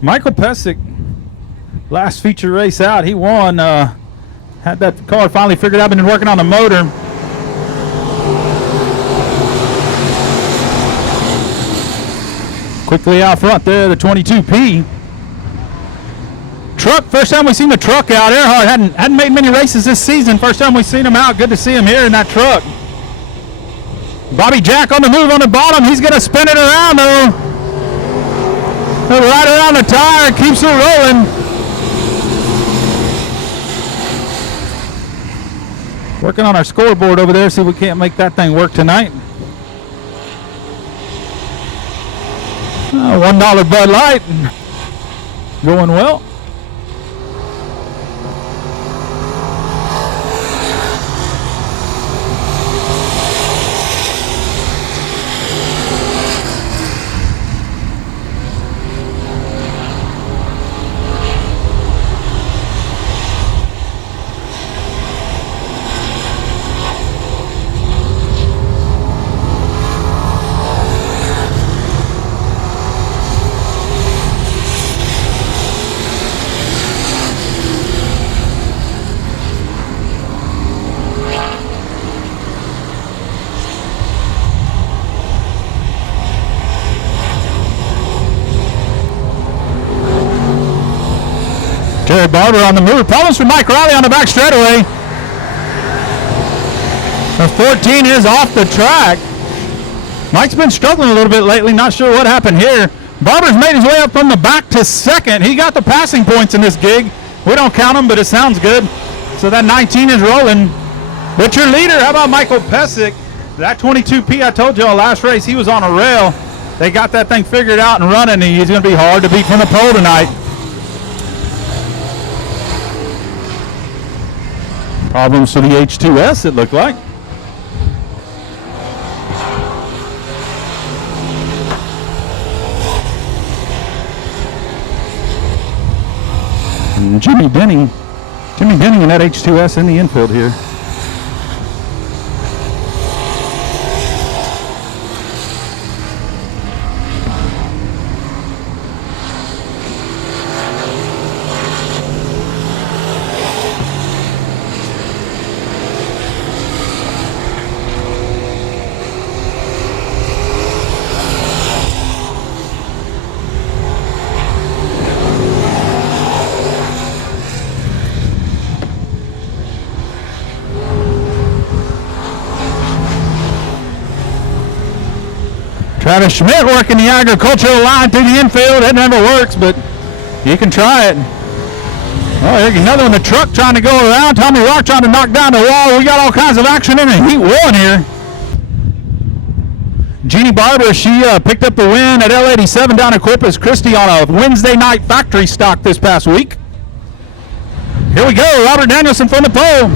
Michael Pesic, last feature race out, he won. Had that car finally figured out, been working on the motor. Quickly out front there, the 22P. Truck, first time we've seen the truck out. Earhart hadn't made many races this season. First time we've seen him out. Good to see him here in that truck. Bobby Jack on the move on the bottom. He's going to spin it around though. Right around the tire, keeps it rolling. Working on our scoreboard over there, see if we can't make that thing work tonight. $1 Bud Light. Going well. Terry Barber on the move. Problems for Mike Riley on the back straightaway. The 14 is off the track. Mike's been struggling a little bit lately. Not sure what happened here. Barber's made his way up from the back to second. He got the passing points in this gig. We don't count them, but it sounds good. So that 19 is rolling. But your leader, how about Michael Pesic? That 22P, I told y'all last race, he was on a rail. They got that thing figured out and running, and he's going to be hard to beat from the pole tonight. Problems for the H2S, it looked like. And Jimmy Denning in that H2S in the infield here. Travis Schmidt working the agricultural line through the infield. It never works, but you can try it. Oh, there's another one, the truck trying to go around. Tommy Rock trying to knock down the wall. We got all kinds of action in it. Heat 1 here. Jeannie Barber, she picked up the win at L87 down at Corpus Christi on a Wednesday night factory stock this past week. Here we go, Robert Danielson from the pole.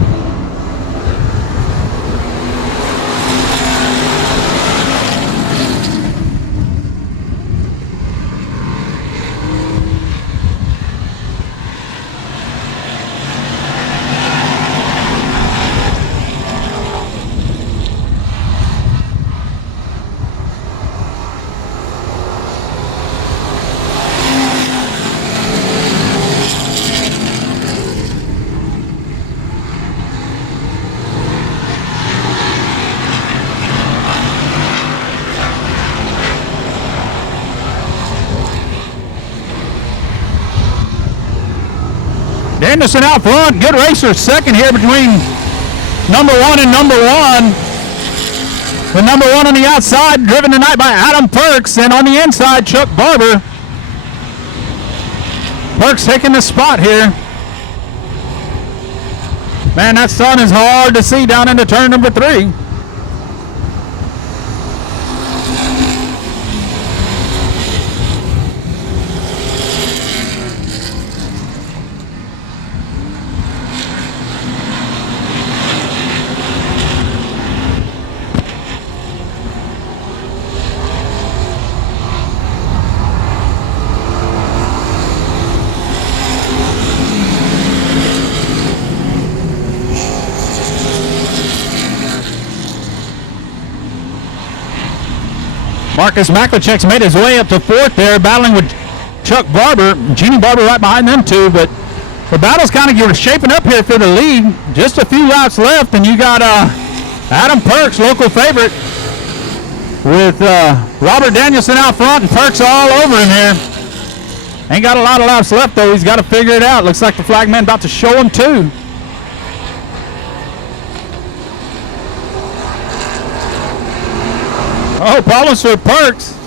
Anderson out front, good racer, second here between number 1 and number 1. The number 1 on the outside, driven tonight by Adam Perks, and on the inside, Chuck Barber. Perks taking the spot here. Man, that sun is hard to see down into turn number 3. Marcus Maklachek's made his way up to 4th there, battling with Chuck Barber, Genie Barber right behind them two, but the battle's kind of shaping up here for the lead. Just a few laps left, and you got Adam Perks, local favorite, with Robert Danielson out front and Perks all over him here. Ain't got a lot of laps left, though. He's got to figure it out. Looks like the flag man about to show him, too. Oh, problems for Perks.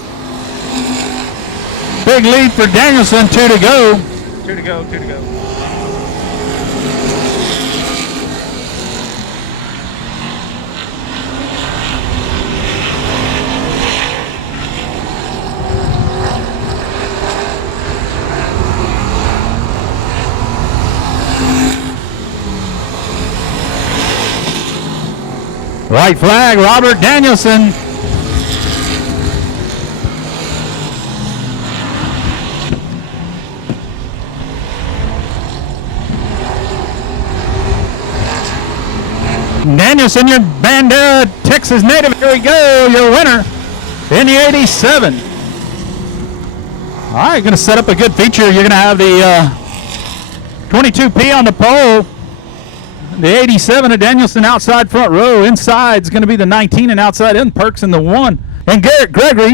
Big lead for Danielson, 2 to go. 2 to go, 2 to go. White flag, Robert Danielson. Danielson, your Bandera, Texas native. Here we go, your winner in the 87. All right, going to set up a good feature. You're going to have the 22P on the pole. The 87 of Danielson outside front row. Inside is going to be the 19 and outside in Perks in the 1. And Garrett Gregory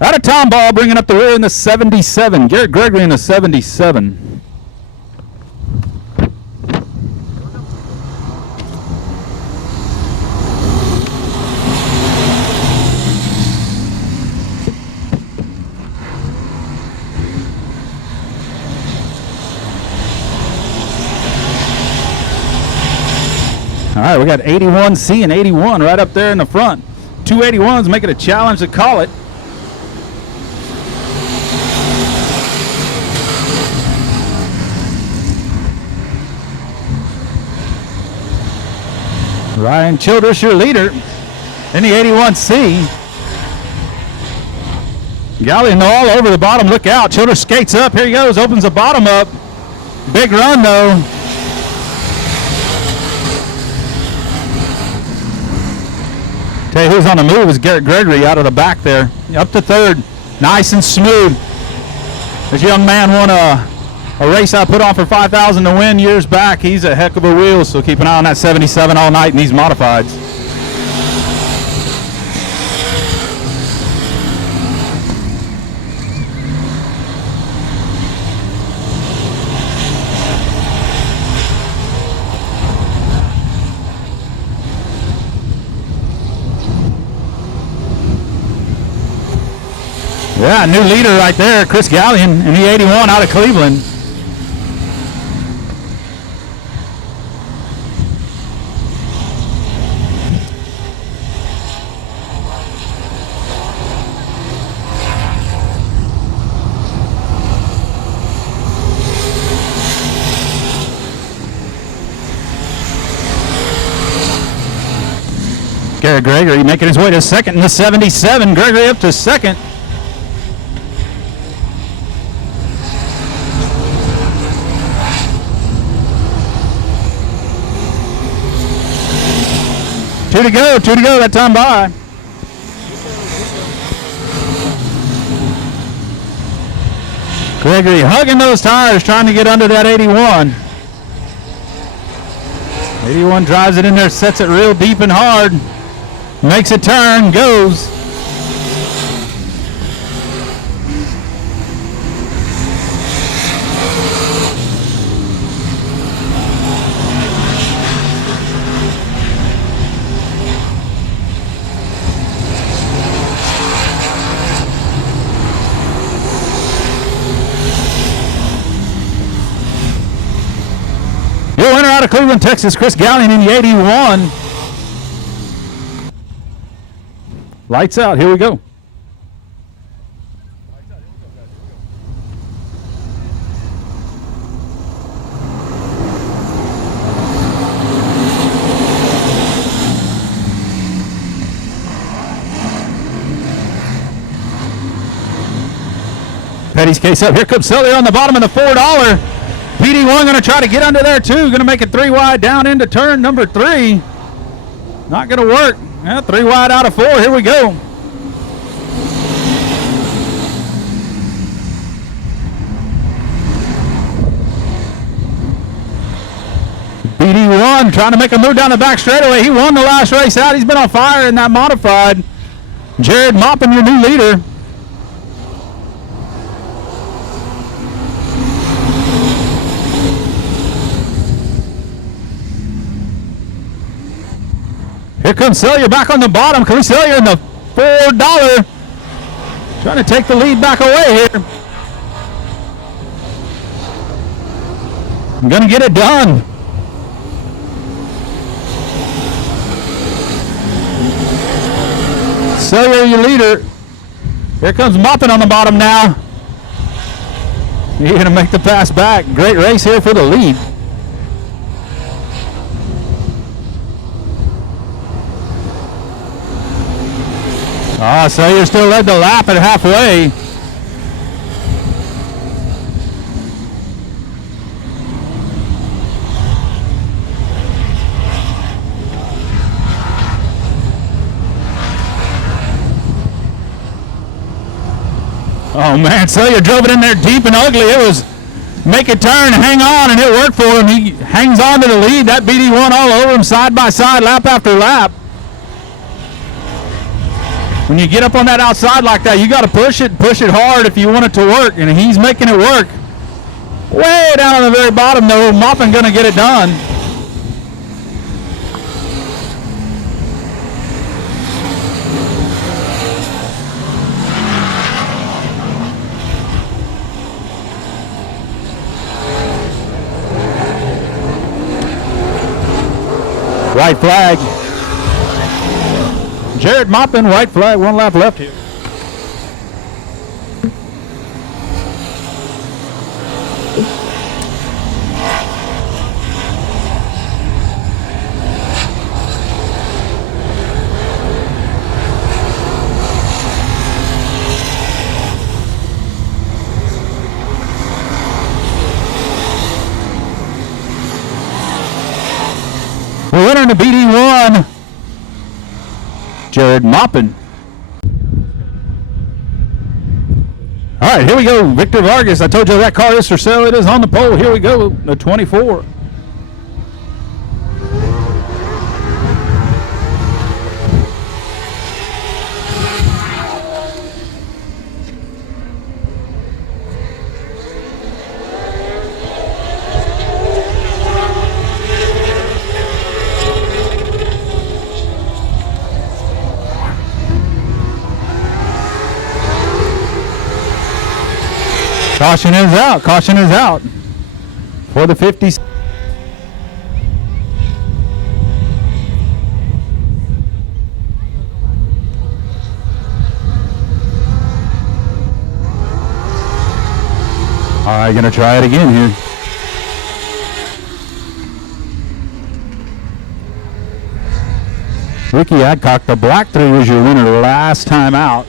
out of Tomball bringing up the rear in the 77. Garrett Gregory in the 77. All right, we got 81C and 81 right up there in the front. 281s make it a challenge to call it. Ryan Childress, your leader in the 81C. Gallion all over the bottom. Look out. Childress skates up. Here he goes. Opens the bottom up. Big run, though. Tell you who's on the move is Garrett Gregory out of the back there. Up to third. Nice and smooth. This young man won a race I put on for $5,000 to win years back. He's a heck of a wheel, so keep an eye on that 77 all night in these modifieds. Yeah, new leader right there, Chris Gallion in the 81 out of Cleveland. Garrett Gregory making his way to second in the 77. Gregory up to second. Two to go that time by. Gregory hugging those tires, trying to get under that 81. 81 drives it in there, sets it real deep and hard. Makes a turn, goes. Your winner out of Cleveland, Texas, Chris Gallion in the 81. Lights out, here we go. Petty's case up. Here comes Sully on the bottom of the $4. PD1 going to try to get under there too. Going to make it 3 wide down into turn number 3. Not going to work. Yeah, 3 wide out of 4. Here we go. 1, trying to make a move down the back straightaway. He won the last race out. He's been on fire in that modified. Jared Maupin, your new leader. Here comes Celia back on the bottom. Can we Celia in the $4? Trying to take the lead back away here. I'm going to get it done. Celia, your leader. Here comes Maupin on the bottom now. You're going to make the pass back. Great race here for the lead. So you're still led the lap at halfway. Oh man, Celia drove it in there deep and ugly. It was make a turn, hang on, and it worked for him. He hangs on to the lead. That BD1 all over him side by side, lap after lap. When you get up on that outside like that, you got to push it hard if you want it to work, and he's making it work. Way down on the very bottom, though, Maupin going to get it done. White flag. Jared Maupin, white flag, 1 lap left here. The winner in the BD1, Jared Maupin. All right, here we go. Victor Vargas. I told you that car is for sale. It is on the pole. Here we go. The 24. Caution is out. Caution is out for the 50s. All right, going to try it again here. Ricky Adcock, the black 3 was your winner last time out.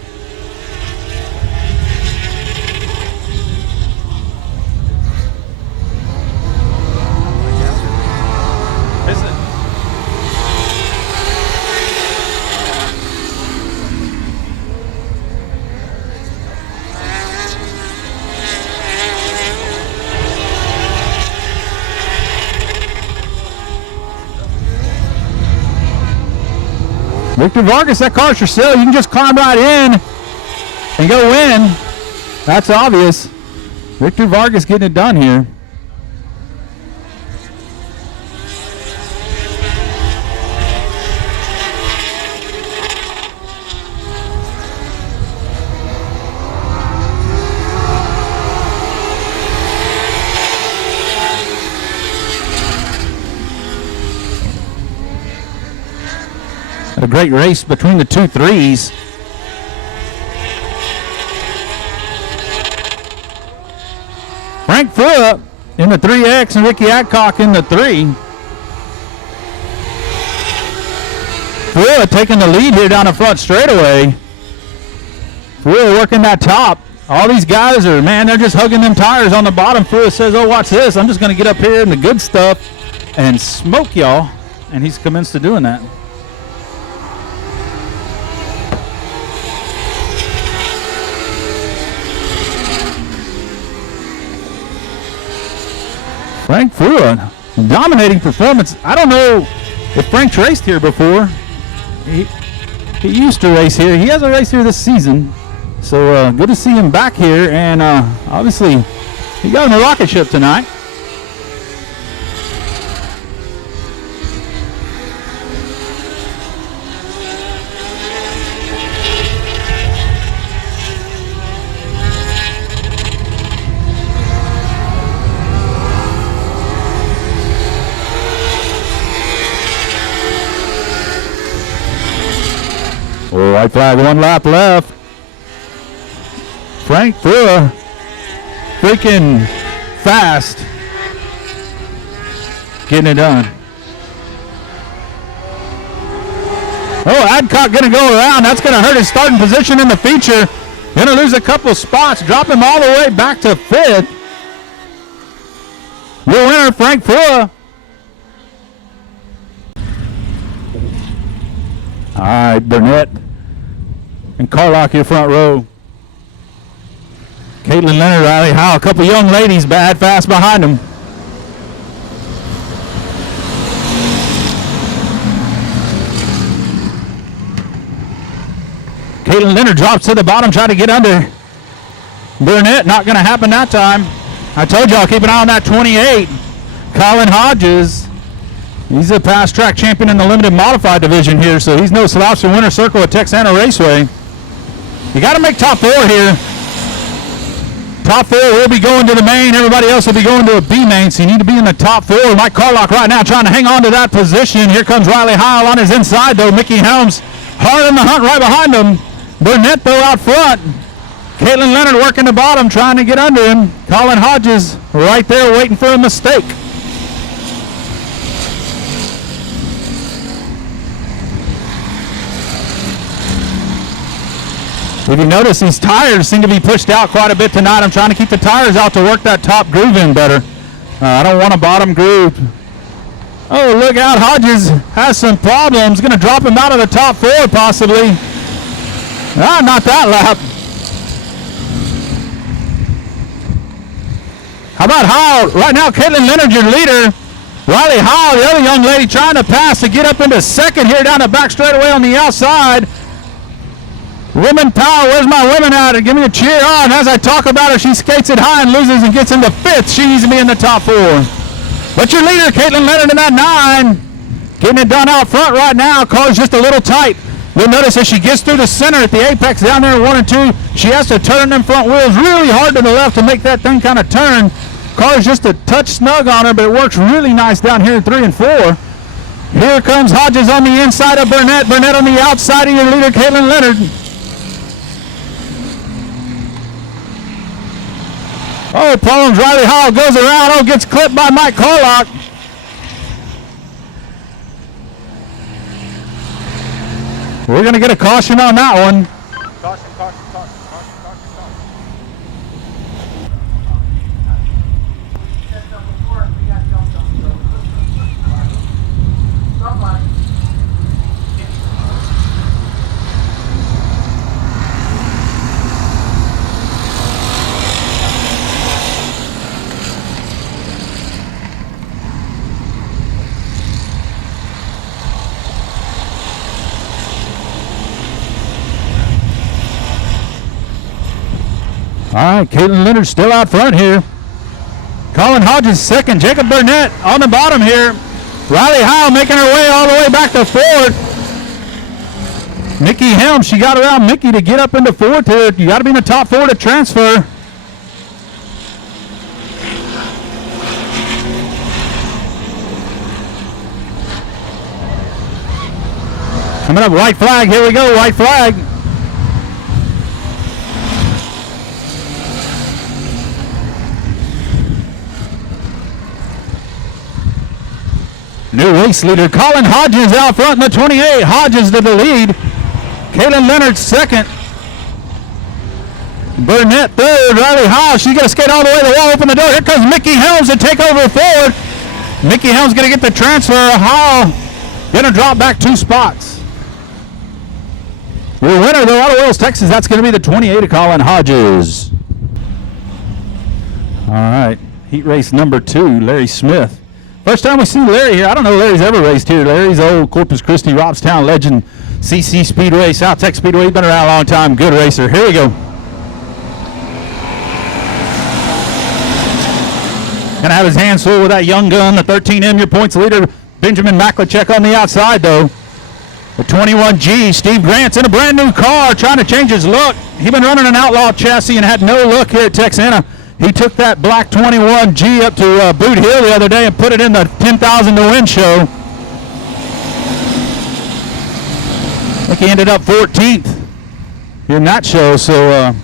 Victor Vargas, that car's for sale. You can just climb right in and go win. That's obvious. Victor Vargas getting it done here. A great race between the 2 3s. Frank Fuhr in the 3X and Ricky Adcock in the 3. Fuhr taking the lead here down the front straightaway. Fuhr working that top. All these guys are, man, they're just hugging them tires on the bottom. Fuhr says, oh, watch this. I'm just going to get up here in the good stuff and smoke y'all. And he's commenced to doing that. Frank Fuhr Dominating performance. I don't know if Frank's raced here before. He used to race here. He hasn't raced here this season. So good to see him back here. And obviously, he got on the rocket ship tonight. White flag, 1 lap left. Frank Brewer, freaking fast, getting it done. Oh, Adcock going to go around. That's going to hurt his starting position in the feature. Going to lose a couple spots, drop him all the way back to 5th. Your winner, Frank Brewer. All right, Burnett and Carlock here front row. Caitlin Leonard, Riley Howe, a couple young ladies bad fast behind them. Caitlin Leonard drops to the bottom, trying to get under. Burnett, not going to happen that time. I told y'all, keep an eye on that 28. Colin Hodges. He's a past track champion in the limited modified division here, so he's no slouch in winner's circle at Texana Raceway. You got to make top 4 here. Top 4 will be going to the main. Everybody else will be going to a B main, so you need to be in the top 4. Mike Carlock right now trying to hang on to that position. Here comes Riley Heil on his inside, though. Mickey Helms hard in the hunt right behind him. Burnett, though, out front. Caitlin Leonard working the bottom, trying to get under him. Colin Hodges right there waiting for a mistake. If you notice, these tires seem to be pushed out quite a bit tonight. I'm trying to keep the tires out to work that top groove in better. I don't want a bottom groove. Oh, look out. Hodges has some problems. Going to drop him out of the top 4 possibly. Not that lap. How about Howell? Right now, Caitlin Leonard, your leader. Riley Howell, the other young lady, trying to pass to get up into second here down the back straightaway on the outside. Women power, where's my women at? Give me a cheer on. As I talk about her, she skates it high and loses and gets into 5th. She needs to be in the top 4. But your leader, Caitlin Leonard, in that 9. Getting it done out front right now. Car's just a little tight. You'll notice as she gets through the center at the apex down there at 1 and 2, she has to turn them front wheels really hard to the left to make that thing kind of turn. Car's just a touch snug on her, but it works really nice down here in 3 and 4. Here comes Hodges on the inside of Burnett. Burnett on the outside of your leader, Caitlin Leonard. Oh, problems. Riley Howell goes around. Oh, gets clipped by Mike Carlock. We're going to get a caution on that one. Caution, caution, caution, caution, caution, caution. All right, Caitlin Leonard still out front here. Colin Hodges second. Jacob Burnett on the bottom here. Riley Howe making her way all the way back to 4th. Mickey Helms, she got around Mickey to get up into 4th here. You got to be in the top 4 to transfer. Coming up, white flag. Here we go, white flag. New race leader Colin Hodges out front in the 28. Hodges to the lead. Caitlin Leonard second. Burnett third. Riley Howe, she's going to skate all the way to the wall, open the door. Here comes Mickey Helms to take over forward. Mickey Helms going to get the transfer. Howe going to drop back 2 spots. Your winner, though, out of Wales, Texas, that's going to be the 28 of Colin Hodges. All right, heat race number 2, Larry Smith. First time we see Larry here. I don't know Larry's ever raced here. Larry's old Corpus Christi, Robstown legend, CC Speedway, South Texas Speedway. He's been around a long time. Good racer. Here we go. Gonna have his hands full with that young gun, the 13M, your points leader, Benjamin Maklicek on the outside though. The 21G, Steve Grant's in a brand new car trying to change his look. He'd been running an Outlaw chassis and had no look here at Texana. He took that black 21G up to Boot Hill the other day and put it in the 10,000 to win show. I think he ended up 14th in that show, so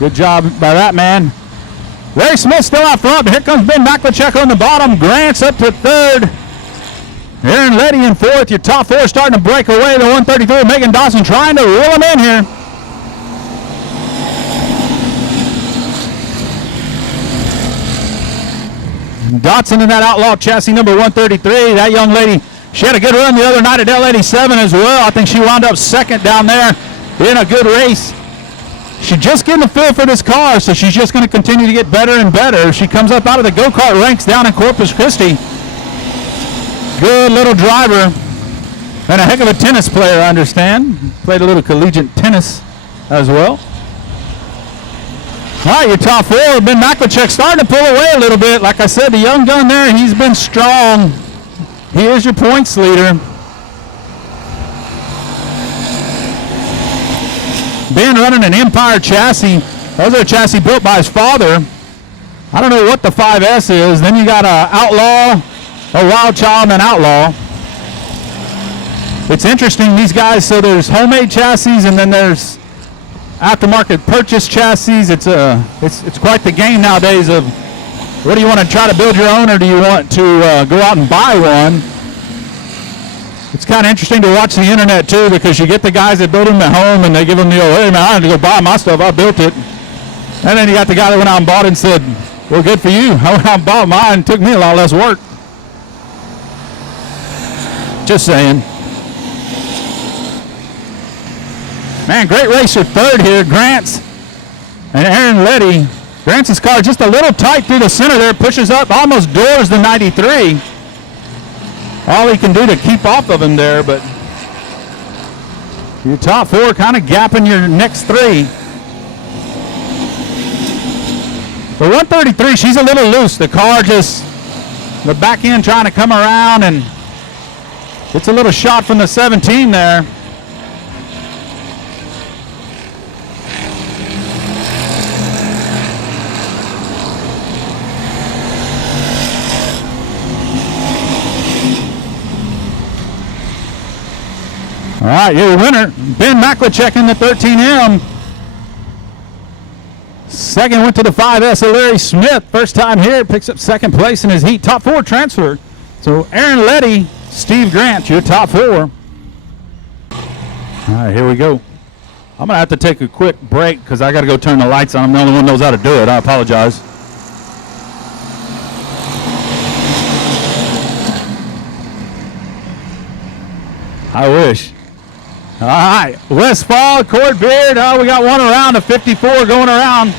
good job by that man. Larry Smith still out front, but here comes Ben Maklicek on the bottom. Grant's up to third. Aaron Letty in fourth. Your top four starting to break away. The 133, Megan Dawson trying to reel him in here. Dotson in that Outlaw chassis number 133. That young lady, she had a good run the other night at L87 as well. I think she wound up second down there in a good race. She's just getting the feel for this car, so she's just going to continue to get better and better. She comes up out of the go-kart ranks down in Corpus Christi. Good little driver and a heck of a tennis player, I understand. Played a little collegiate tennis as well. All right, your top four. Ben Maklicek starting to pull away a little bit. Like I said, the young gun there, he's been strong. He is your points leader. Ben running an Empire chassis. Those are a chassis built by his father. I don't know what the 5S is. Then you got a Outlaw, a Wild Child, and an Outlaw. It's interesting, these guys, so there's homemade chassis and then there's aftermarket purchase chassis. It's quite the game nowadays of what do you want to try to build your own, or do you want to go out and buy one? It's kind of interesting to watch the internet too, because you get the guys that build them at home and they give them the old, hey man, I had to go buy my stuff, I built it. And then you got the guy that went out and bought it and said, well, good for you. I went out and bought mine, it took me a lot less work. Just saying. Man, great racer third here. Grant's and Aaron Letty. Grant's car just a little tight through the center there, pushes up, almost doors the 93. All he can do to keep off of him there, but your top four kind of gapping your next three. The 133, she's a little loose. The car just, the back end trying to come around, and it's a little shot from the 17 there. All right, your winner, Ben Maklicek in the 13M. Second went to the 5S of Larry Smith. First time here, picks up second place in his heat. Top four transfer. So Aaron Letty, Steve Grant, your top four. All right, here we go. I'm going to have to take a quick break because I got to go turn the lights on. I'm the only one who knows how to do it. I apologize. I wish. All right, Westfall, Cord Beard. We got one around, a 54 going around.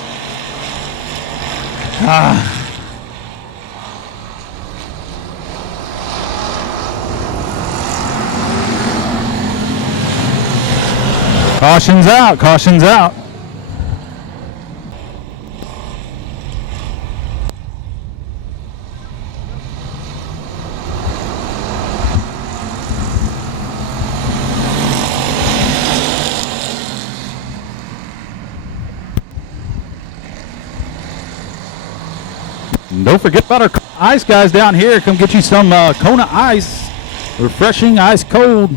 Caution's out, caution's out. Don't forget about our ice guys down here. Come get you some Kona ice. Refreshing, ice cold.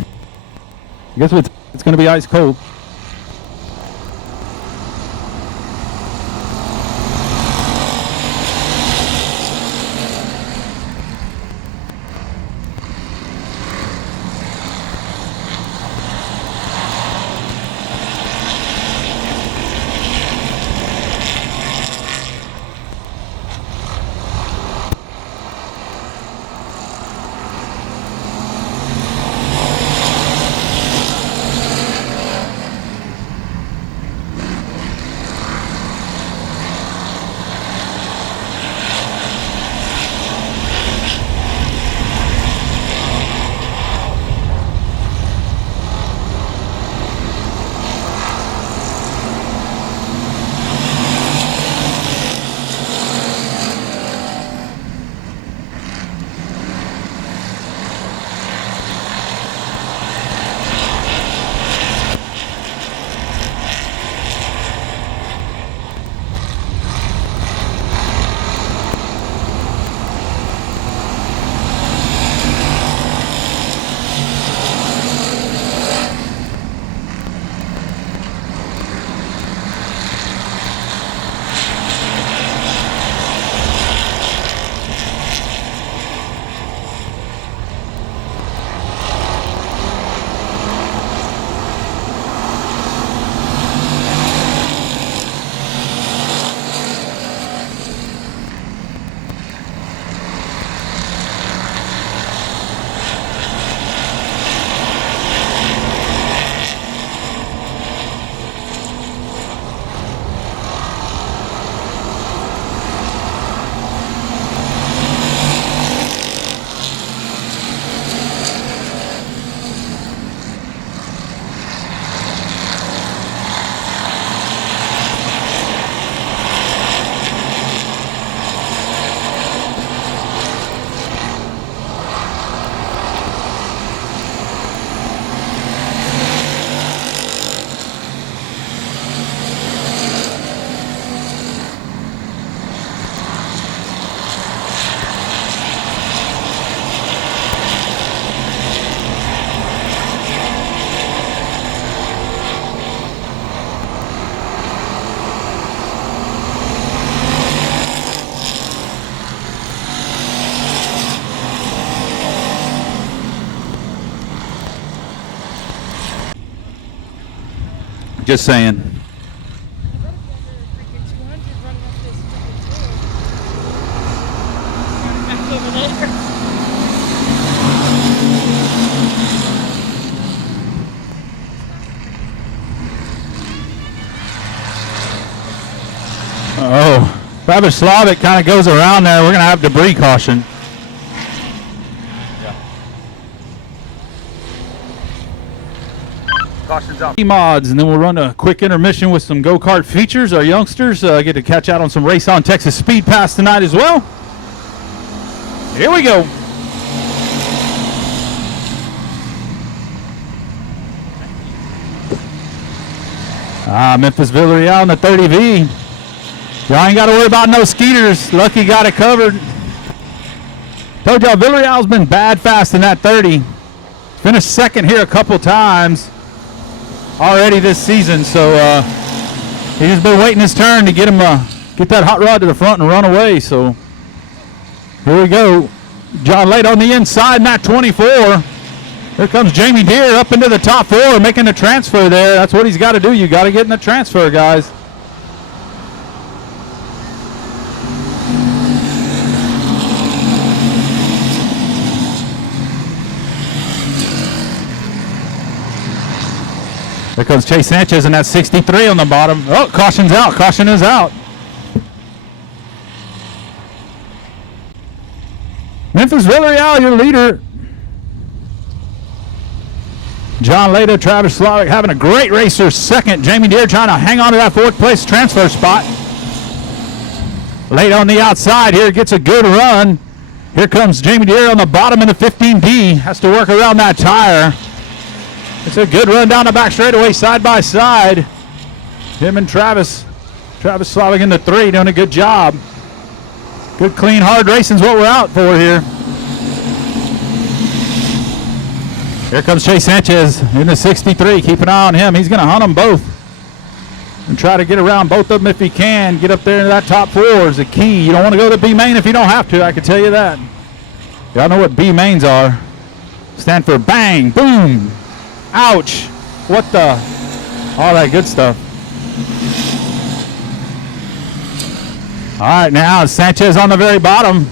Guess what? It's going to be ice cold. Just saying. Oh, Travis Slavic kind of goes around there. We're going to have debris caution. Caution's out. Mods, and then we'll run a quick intermission with some go-kart features. Our youngsters get to catch out on some Race On Texas Speed Pass tonight as well. Here we go. Memphis Villarreal in the 30V. Y'all ain't got to worry about no skeeters. Lucky got it covered. Told y'all Villarreal's been bad fast in that 30. Finished second here a couple times already this season, so he's just been waiting his turn to get him get that hot rod to the front and run away. So here we go. John Late on the inside in that 24. Here comes Jamie Deere up into the top 4, making the transfer there. That's what he's got to do. You got to get in the transfer, guys. There comes Chase Sanchez in that 63 on the bottom. Oh, caution's out. Caution is out. Memphis Villarreal, your leader. John Leda, Travis Slavic having a great racer. Second, Jamie Deere trying to hang on to that 4th place transfer spot. Late on the outside here, gets a good run. Here comes Jamie Deere on the bottom in the 15D. Has to work around that tire. It's a good run down the back straightaway, side by side. Him and Travis Slavic in the 3, doing a good job. Good, clean, hard racing's what we're out for here. Here comes Chase Sanchez in the 63. Keep an eye on him. He's going to hunt them both and try to get around both of them if he can. Get up there into that top 4 is the key. You don't want to go to B main if you don't have to. I can tell you that. Y'all know what B mains are. Stand for bang, boom, ouch, what the, all that good stuff. All right, now Sanchez on the very bottom.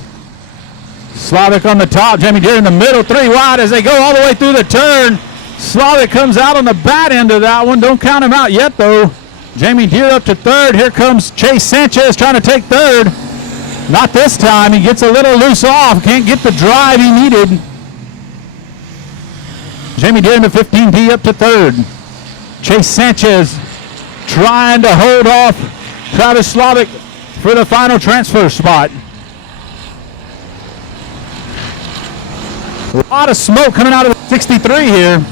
Slavic on the top, Jamie Deere in the middle, 3 wide as they go all the way through the turn. Slavic comes out on the bad end of that one. Don't count him out yet, though. Jamie Deere up to 3rd. Here comes Chase Sanchez trying to take 3rd. Not this time. He gets a little loose off. Can't get the drive he needed. Jamie Deere in the 15D up to 3rd. Chase Sanchez trying to hold off Travis Slavic for the final transfer spot. A lot of smoke coming out of the 63 here.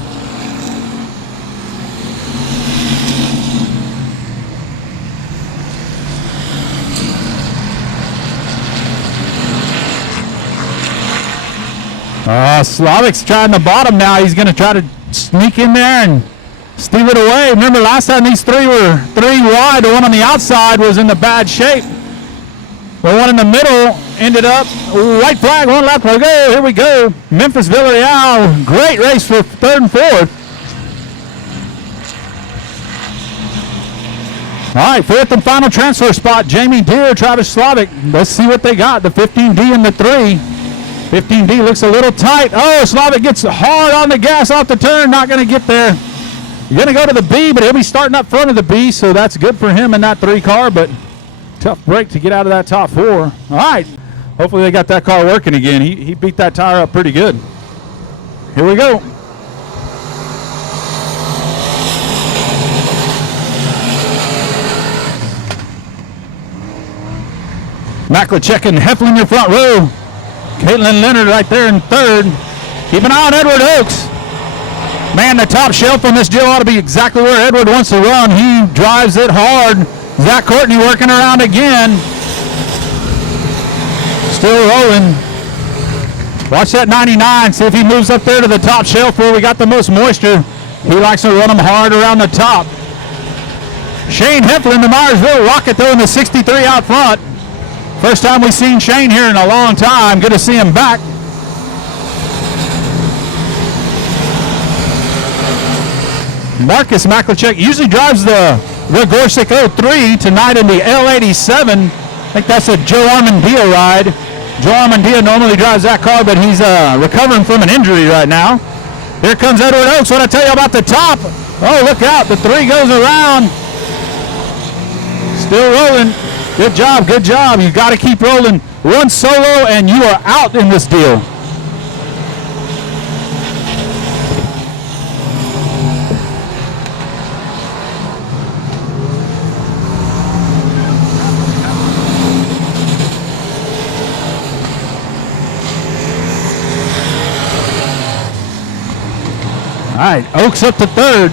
Slavic's trying the bottom now. He's going to try to sneak in there and steal it away. Remember last time these 3 were 3 wide. The one on the outside was in the bad shape. The one in the middle ended up white flag, 1 lap to go. Here we go. Memphis Villarreal, great race for 3rd and 4th. All right, 4th and final transfer spot. Jamie Deere, Travis Slavic. Let's see what they got. The 15D and the 3. 15D looks a little tight. Oh, Slavic gets hard on the gas off the turn. Not going to get there. You're going to go to the B, but he'll be starting up front of the B, so that's good for him in that 3 car, but tough break to get out of that top 4. All right. Hopefully they got that car working again. He beat that tire up pretty good. Here we go. Maklachek and Heflin in your front row. Caitlin Leonard right there in 3rd. Keep an eye on Edward Oaks. Man, the top shelf on this deal ought to be exactly where Edward wants to run. He drives it hard. Zach Courtney working around again. Still rolling. Watch that 99. See if he moves up there to the top shelf where we got the most moisture. He likes to run them hard around the top. Shane Heflin, the Myersville Rocket, though, in the 63 out front. First time we've seen Shane here in a long time. Good to see him back. Marcus Maklicek usually drives the Gorsic 03 tonight in the L87. I think that's a Joe Armandia ride. Joe Armandia normally drives that car, but he's recovering from an injury right now. Here comes Edward Oaks. What I tell you about the top? Oh, look out. The 3 goes around. Still rolling. Good job, good job. You got to keep rolling. One solo, and you are out in this deal. All right, Oaks up to third.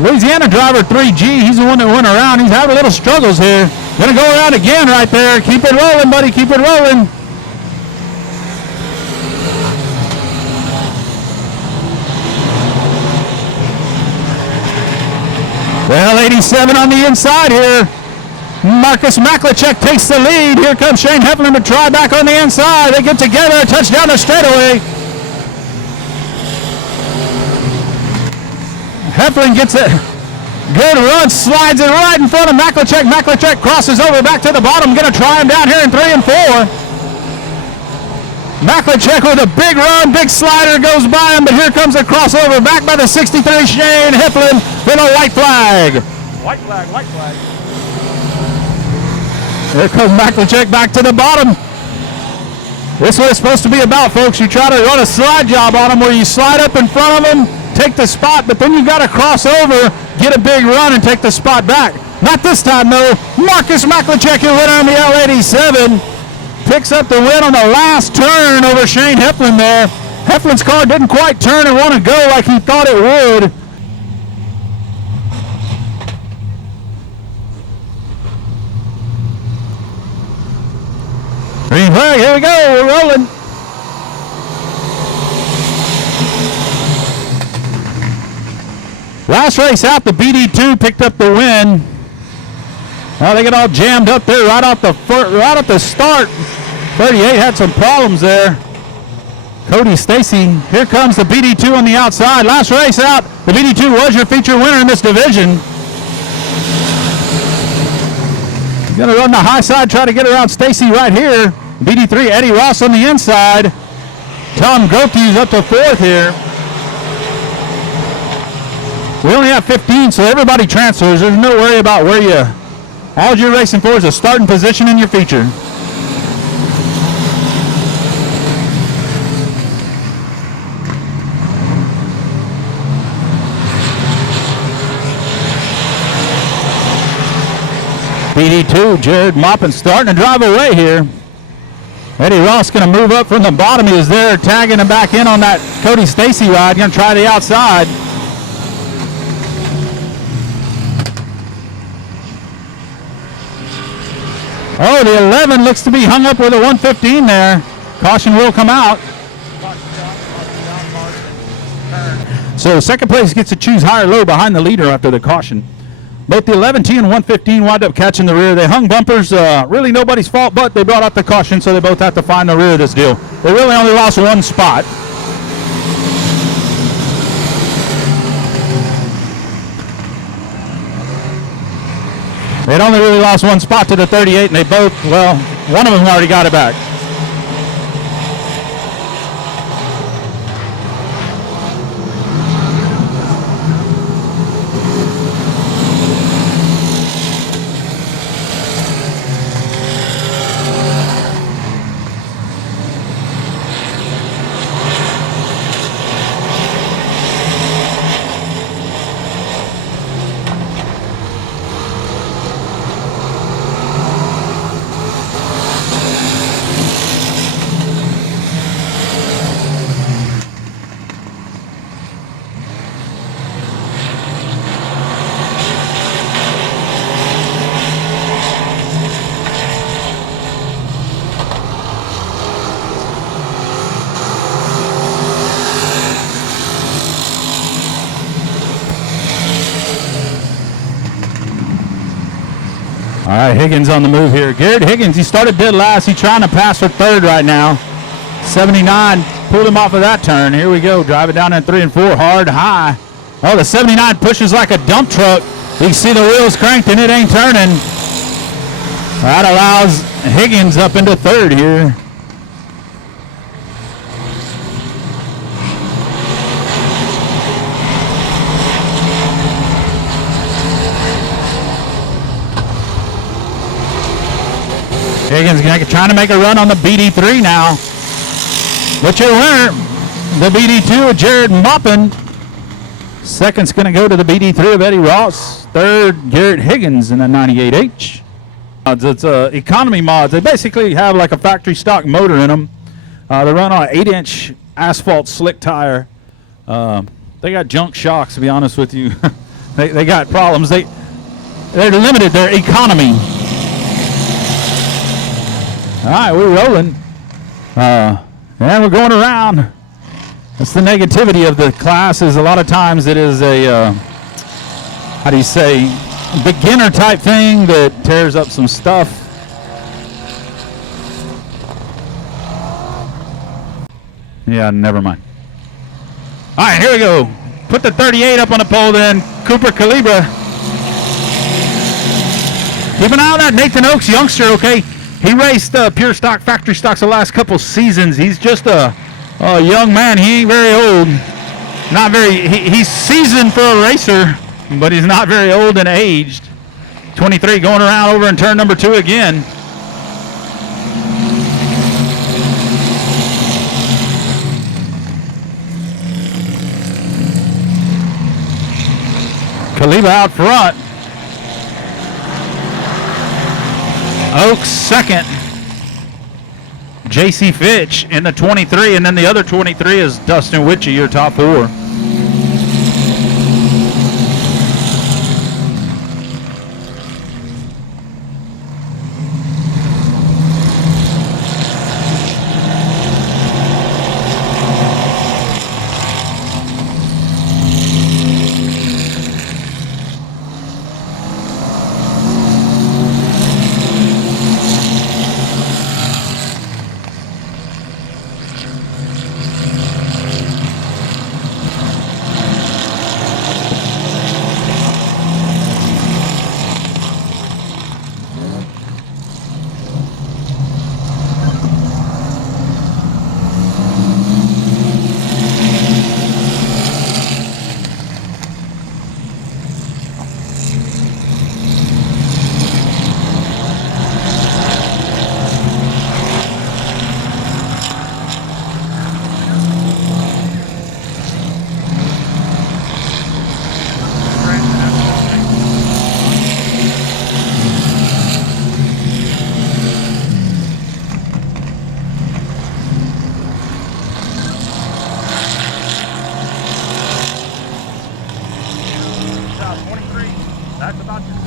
Louisiana driver 3G, he's the one that went around. He's having little struggles here. Gonna go around again right there. Keep it rolling, buddy, keep it rolling. Well, 87 on the inside here. Marcus Maklicek takes the lead. Here comes Shane Heflin to try back on the inside. They get together, touchdown the straightaway. Heflin gets a good run, slides it right in front of Maklicek. Maklicek crosses over back to the bottom. Going to try him down here in 3 and 4. Maklicek with a big run, big slider goes by him, but here comes a crossover back by the 63 Shane Heflin with a white flag. White flag, white flag. Here comes Maklicek back to the bottom. This is what it's supposed to be about, folks. You try to run a slide job on them where you slide up in front of them, take the spot, but then you got to cross over, get a big run, and take the spot back. Not this time, though. Marcus Maklicek, your winner in the L87, picks up the win on the last turn over Shane Heflin there. Heflin's car didn't quite turn and want to go like he thought it would. Green flag, here we go, we're rolling. Last race out, the BD2 picked up the win. Well, they get all jammed up there right off the start. 38 had some problems there. Cody Stacy, here comes the BD2 on the outside. Last race out, the BD2 was your feature winner in this division. Gonna run the high side, try to get around Stacy right here. BD3, Eddie Ross on the inside. Tom Grothews up to 4th here. We only have 15, so everybody transfers. There's no worry about where you... All you're racing for is a starting position in your feature. BD2, Jared Moppin starting to drive away here. Eddie Ross going to move up from the bottom. He was there tagging him back in on that Cody Stacy ride. Going to try the outside. Oh, the 11 looks to be hung up with a 115 there. Caution will come out. So second place gets to choose high or low behind the leader after the caution. Both the 11T and 115 wound up catching the rear. They hung bumpers, really nobody's fault, but they brought out the caution, so they both have to find the rear of this deal. They really only lost one spot. They'd only really lost one spot to the 38, and they both, well, one of them already got it back. All right, Higgins on the move here. Garrett Higgins, he started dead last. He's trying to pass for third right now. 79 pulled him off of that turn. Here we go. Driving down in 3 and 4. Hard, high. Oh, the 79 pushes like a dump truck. You can see the wheels cranked and it ain't turning. That allows Higgins up into 3rd here. Higgins trying to make a run on the BD3 now. But you learn the BD2 of Jared Moppin. Second's going to go to the BD3 of Eddie Ross. 3rd, Garrett Higgins in the 98H. It's economy mods. They basically have like a factory stock motor in them. They run on an 8-inch asphalt slick tire. They got junk shocks, to be honest with you. they got problems. They're limited. They're economy. All right, we're rolling. And we're going around. That's the negativity of the class. Is a lot of times it is a, how do you say, beginner type thing that tears up some stuff. Yeah, never mind. All right, here we go. Put the 38 up on the pole then. Cooper Calibra. Keep an eye on that Nathan Oakes youngster, okay? He raced pure stock, factory stocks the last couple seasons. He's just a young man. He ain't very old. Not very, he's seasoned for a racer, but he's not very old and aged. 23 going around over in turn number 2 again. Kaliba out front. Oaks second. J.C. Fitch in the 23, and then the other 23 is Dustin Witchey, your top 4.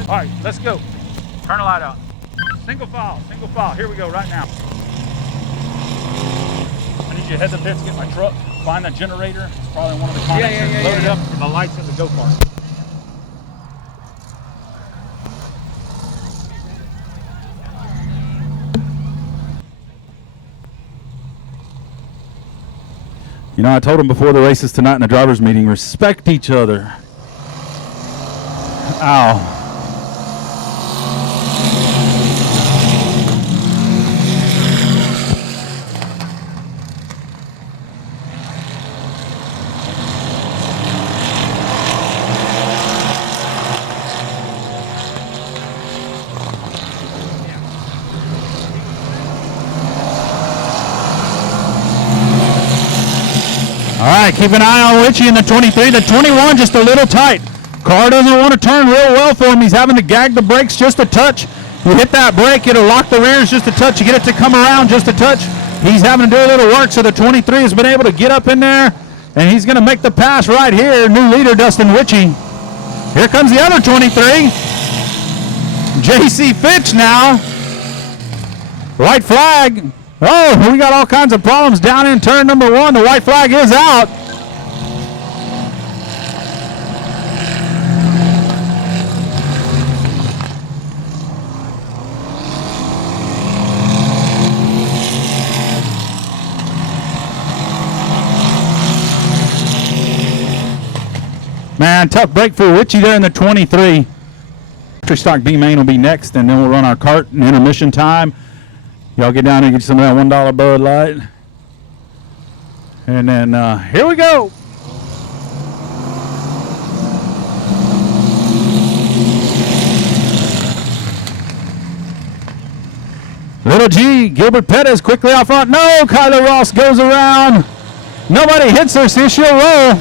All right, let's go. Turn the light out. Single file, here we go right now. I need you to head to the pits, get my truck, find the generator. It's probably one of the connectors. Load it up for the lights in the go-kart. You know, I told them before the races tonight in the drivers' meeting, respect each other. Ow. All right, keep an eye on Witchy in the 23. The 21 just a little tight. Car doesn't want to turn real well for him. He's having to gag the brakes just a touch. You hit that brake, it'll lock the rears just a touch. You get it to come around just a touch. He's having to do a little work, so the 23 has been able to get up in there, and he's going to make the pass right here. New leader, Dustin Witchy. Here comes the other 23. J.C. Fitch now. White flag. Oh, we got all kinds of problems down in turn number 1. The white flag is out. Man, tough break for Witchy there in the 23. Factory stock B main will be next, and then we'll run our cart in intermission time. Y'all get down and get some of that $1 Bud Light. And then here we go. Little G, Gilbert Pettis quickly out front. No, Kyler Ross goes around. Nobody hits her, see she'll roll.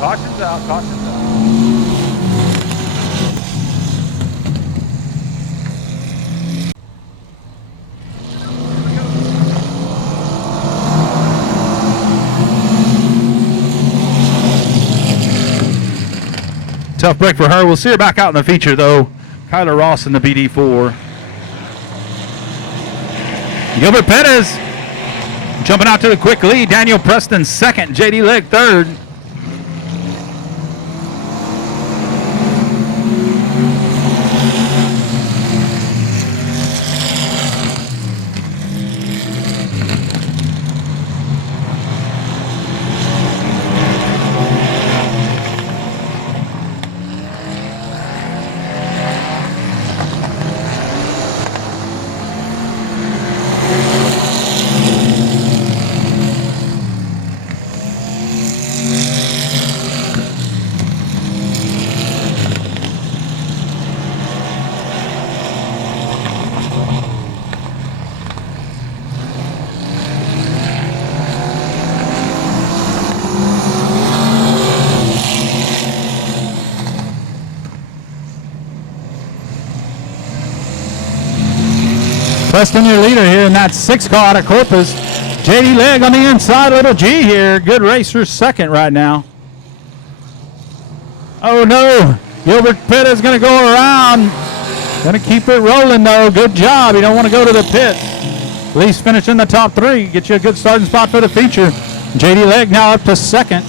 Caution's out, caution's out. Tough break for her. We'll see her back out in the feature, though. Kyler Ross in the BD4. Gilbert Pettis jumping out to the quick lead. Daniel Preston second. JD Legg third. Preston, your leader here in that 6 car out of Corpus. JD Legg on the inside, Little G here. Good racer second right now. Oh no, Gilbert Pettis going to go around. Going to keep it rolling though. Good job. You don't want to go to the pit. At least finish in the top 3. Get you a good starting spot for the feature. JD Legg now up to second.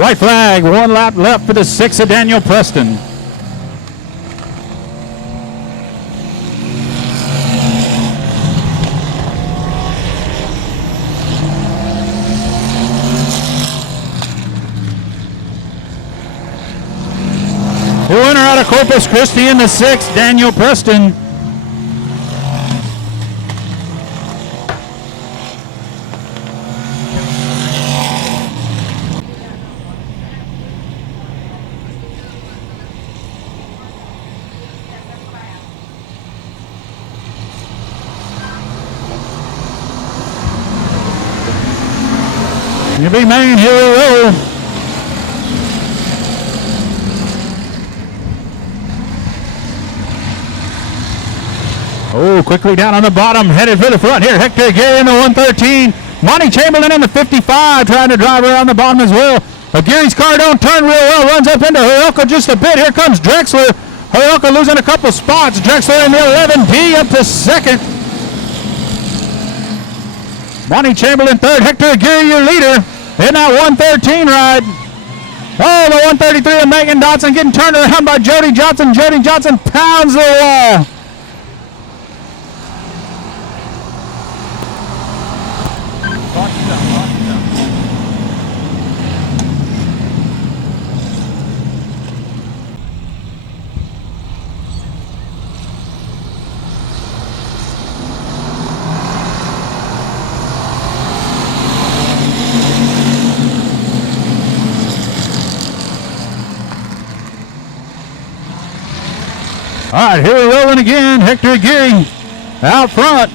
White flag, 1 lap left for the 6 of Daniel Preston. The winner out of Corpus Christi in the 6, Daniel Preston. You be main, here we go. Oh, quickly down on the bottom, headed for the front here. Hector Gary in the 113. Monty Chamberlain in the 55, trying to drive around the bottom as well. But Gary's car don't turn real well, runs up into Horelka just a bit. Here comes Drexler. Horelka losing a couple spots. Drexler in the 11D up to second. Monty Chamberlain third. Hector Gary, your leader in that 113 ride. Oh, the 133 of Megan Dotson getting turned around by Jody Johnson. Jody Johnson pounds the wall. All right, here we're rolling again. Hector Aguirre out front.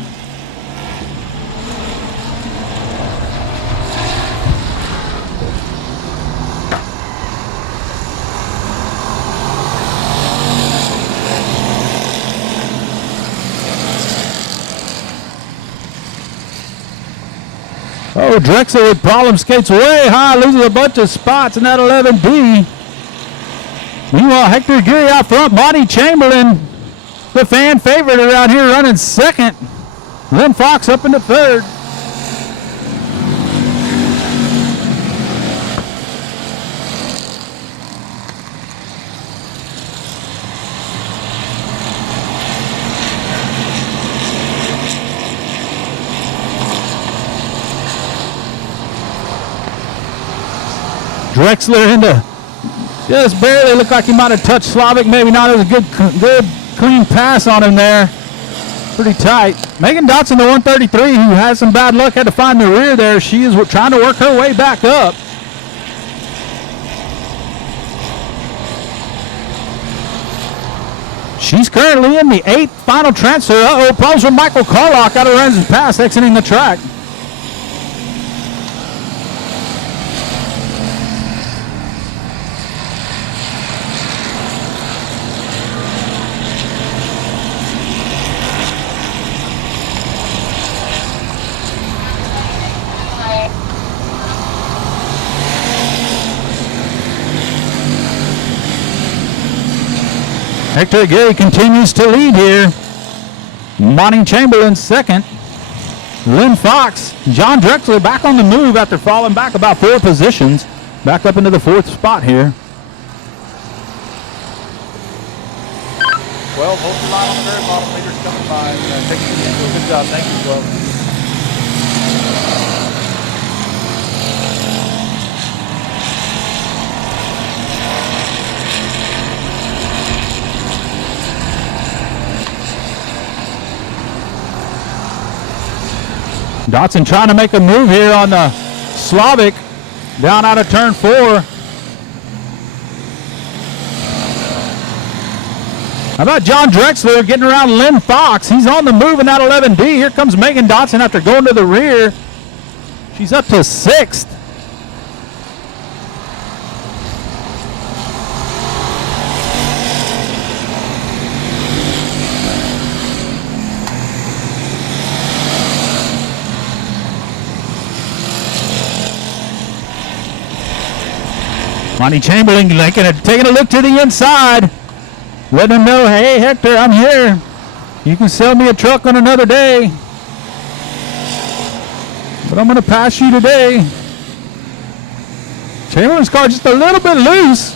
Oh, Drexler with problem, skates way high, loses a bunch of spots in that 11B. Meanwhile, Hector Aguirre out front. Monty Chamberlain, the fan favorite around here, running second. Lynn Fox up into third. Drexler into just barely, looked like he might have touched Slavic. Maybe not as a good clean pass on him there. Pretty tight. Megan Dotson, the 133, who has some bad luck, had to find the rear there. She is trying to work her way back up. She's currently in the 8th final transfer. Uh-oh, problems with Michael Carlock out of Ren's pass, exiting the track. Hector Aguirre continues to lead here. Monty Chamberlain second. Lynn Fox, John Drexler back on the move after falling back about 4 positions. Back up into the 4th spot here. Well, hold the line on the very bottom. Leader's coming by. Taking it into a good job. Thank you, Will. Dotson trying to make a move here on the Slavic down out of turn 4. How about John Drexler getting around Lynn Fox? He's on the move in that 11D. Here comes Megan Dotson after going to the rear. She's up to 6th. Monty Chamberlain taking a look to the inside. Letting him know, hey, Hector, I'm here. You can sell me a truck on another day. But I'm going to pass you today. Chamberlain's car just a little bit loose.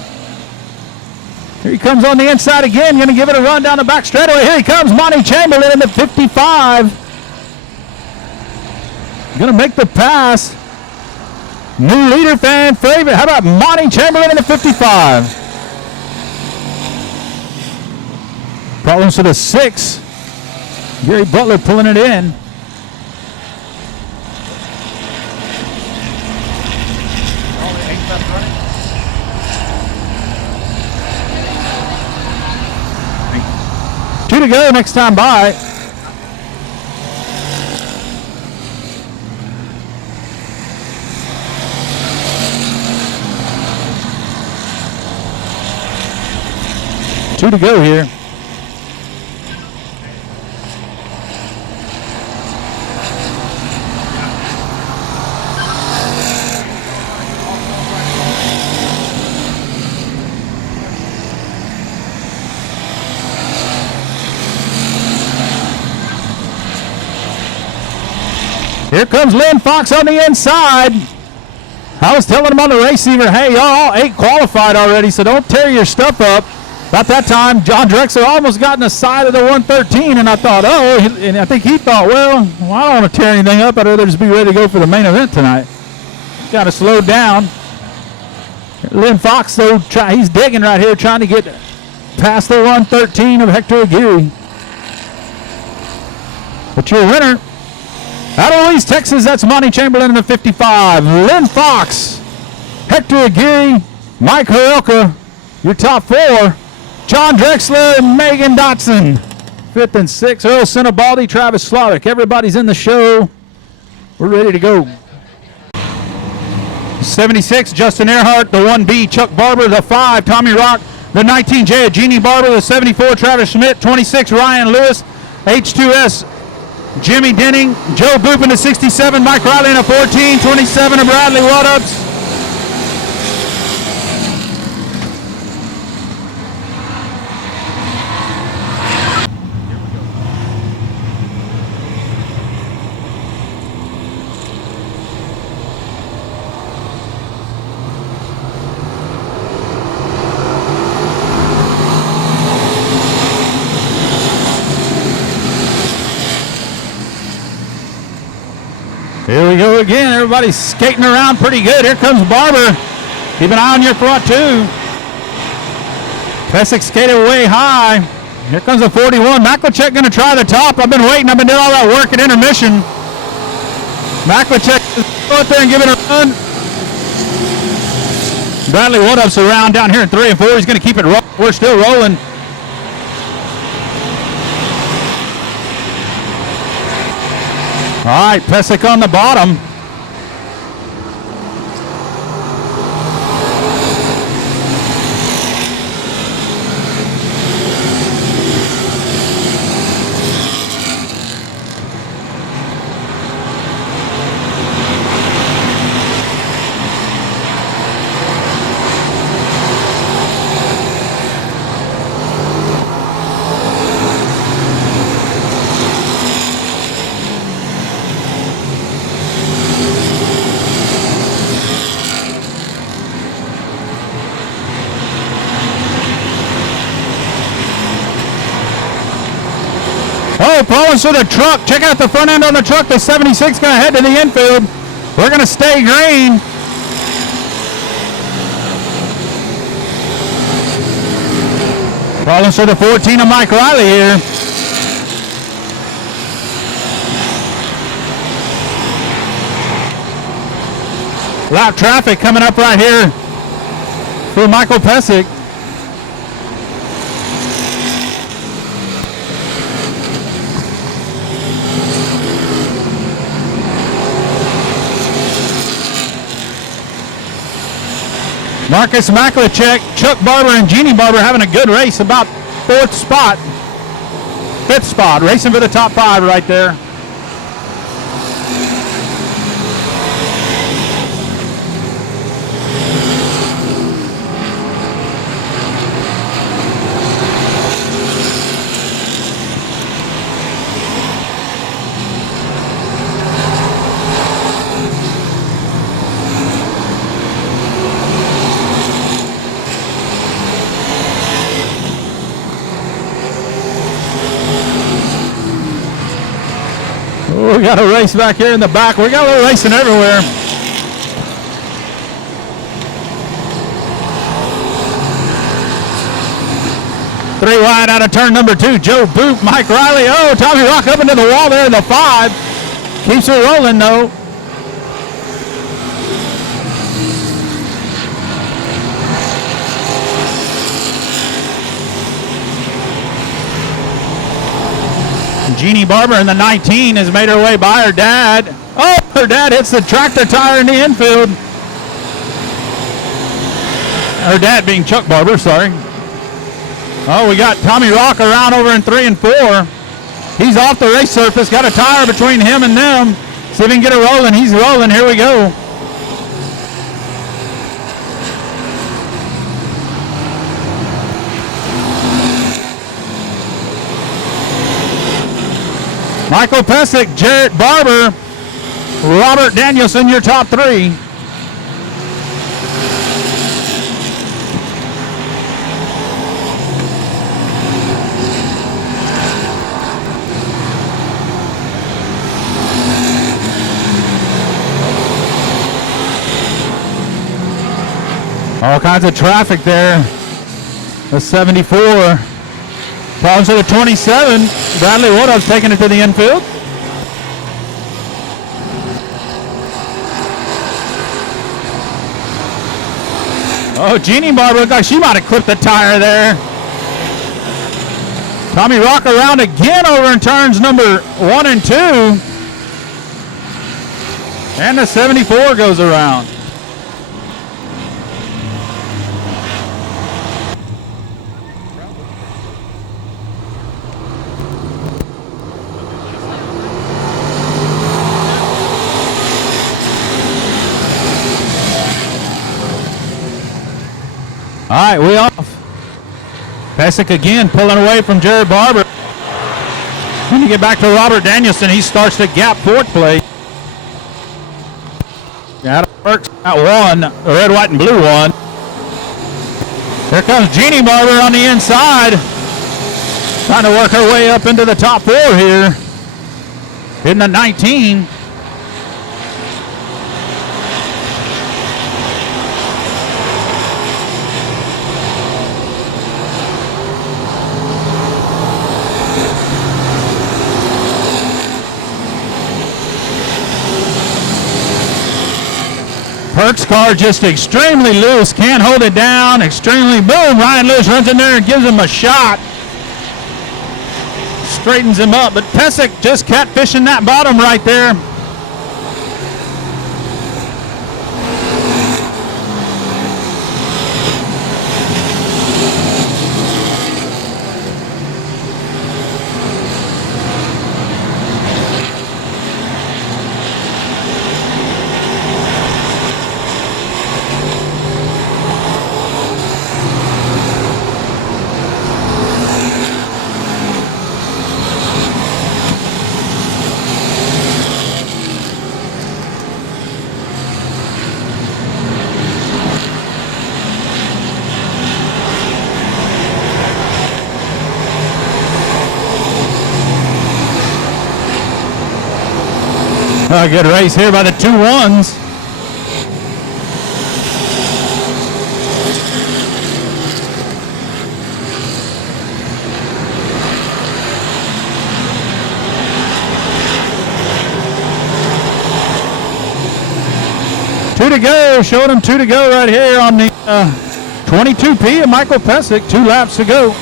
Here he comes on the inside again. Going to give it a run down the back straightaway. Here he comes, Monty Chamberlain in the 55. Going to make the pass. New leader fan favorite. How about Monty Chamberlain in the 55? Problems to the 6. Gary Butler pulling it in. Only 8 left running. 2 to go next time by. Two to go here. Here comes Lynn Fox on the inside. I was telling him on the receiver, hey, y'all all 8 qualified already, so don't tear your stuff up. About that time, John Drexler almost got in the side of the 113, and I thought, and I think he thought, well, I don't want to tear anything up. I'd rather just be ready to go for the main event tonight. Got to slow down. Lynn Fox, though, he's digging right here, trying to get past the 113 of Hector Aguirre. But your winner, out of Louise, Texas, that's Monty Chamberlain in the 55. Lynn Fox, Hector Aguirre, Mike Horelka, your top 4. John John Drexler, Megan Dotson. 5th and 6th, Earl Cinebaldi, Travis Slavic. Everybody's in the show. We're ready to go. 76, Justin Earhart. The 1B, Chuck Barber. The 5, Tommy Rock. The 19, J. Jeannie Barber. The 74, Travis Schmidt. 26, Ryan Lewis. H2S, Jimmy Denning. Joe Boop in the 67, Mike Riley in a 14. 27, Bradley Wadups. Here we go again. Everybody's skating around pretty good. Here comes Barber. Keep an eye on your front, too. Pesic skated way high. Here comes the 41. Maklicek going to try the top. I've been waiting. I've been doing all that work at intermission. Maklicek is out there and giving it a run. Bradley Woodup's around down here in 3 and 4. He's going to keep it rolling. We're still rolling. All right, Pesic on the bottom. Oh, Paulins to the truck. Check out the front end on the truck. The 76 going to head to the infield. We're going to stay green. Paulins to the 14 of Mike Riley here. Lap traffic coming up right here for Michael Pesic. Marcus Maklicek, Chuck Barber, and Jeannie Barber having a good race, about 5th spot, racing for the top 5 right there. We got a race back here in the back. We got a little racing everywhere. Three wide out of turn number 2. Joe Boop, Mike Riley. Oh, Tommy Rock up into the wall there in the 5. Keeps it rolling though. Jeannie Barber in the 19 has made her way by her dad. Oh, her dad hits the tractor tire in the infield. Her dad being Chuck Barber, sorry. Oh, we got Tommy Rock around over in 3 and 4. He's off the race surface, got a tire between him and them. See if he can get it rolling. He's rolling, here we go. Michael Pesic, Jarrett Barber, Robert Danielson, your top 3. All kinds of traffic there. The 74. Problems to the 27. Bradley Woodup's taking it to the infield. Oh, Jeannie Barber looked like she might have clipped the tire there. Tommy Rock around again over in turns number 1 and 2. And the 74 goes around. All right, we off. Pesic again pulling away from Jared Barber. When you get back to Robert Danielson, he starts to gap fourth place. Adam Burke's got one, the red, white, and blue one. Here comes Jeannie Barber on the inside. Trying to work her way up into the top 4 here. In the 19. Perk's car just extremely loose, can't hold it down, extremely, boom, Ryan Lewis runs in there and gives him a shot. Straightens him up, but Pesic just catfishing that bottom right there. A good race here by the 2-1s. Two to go, showing him 2 to go right here on the 22P of Michael Pesic, 2 laps to go.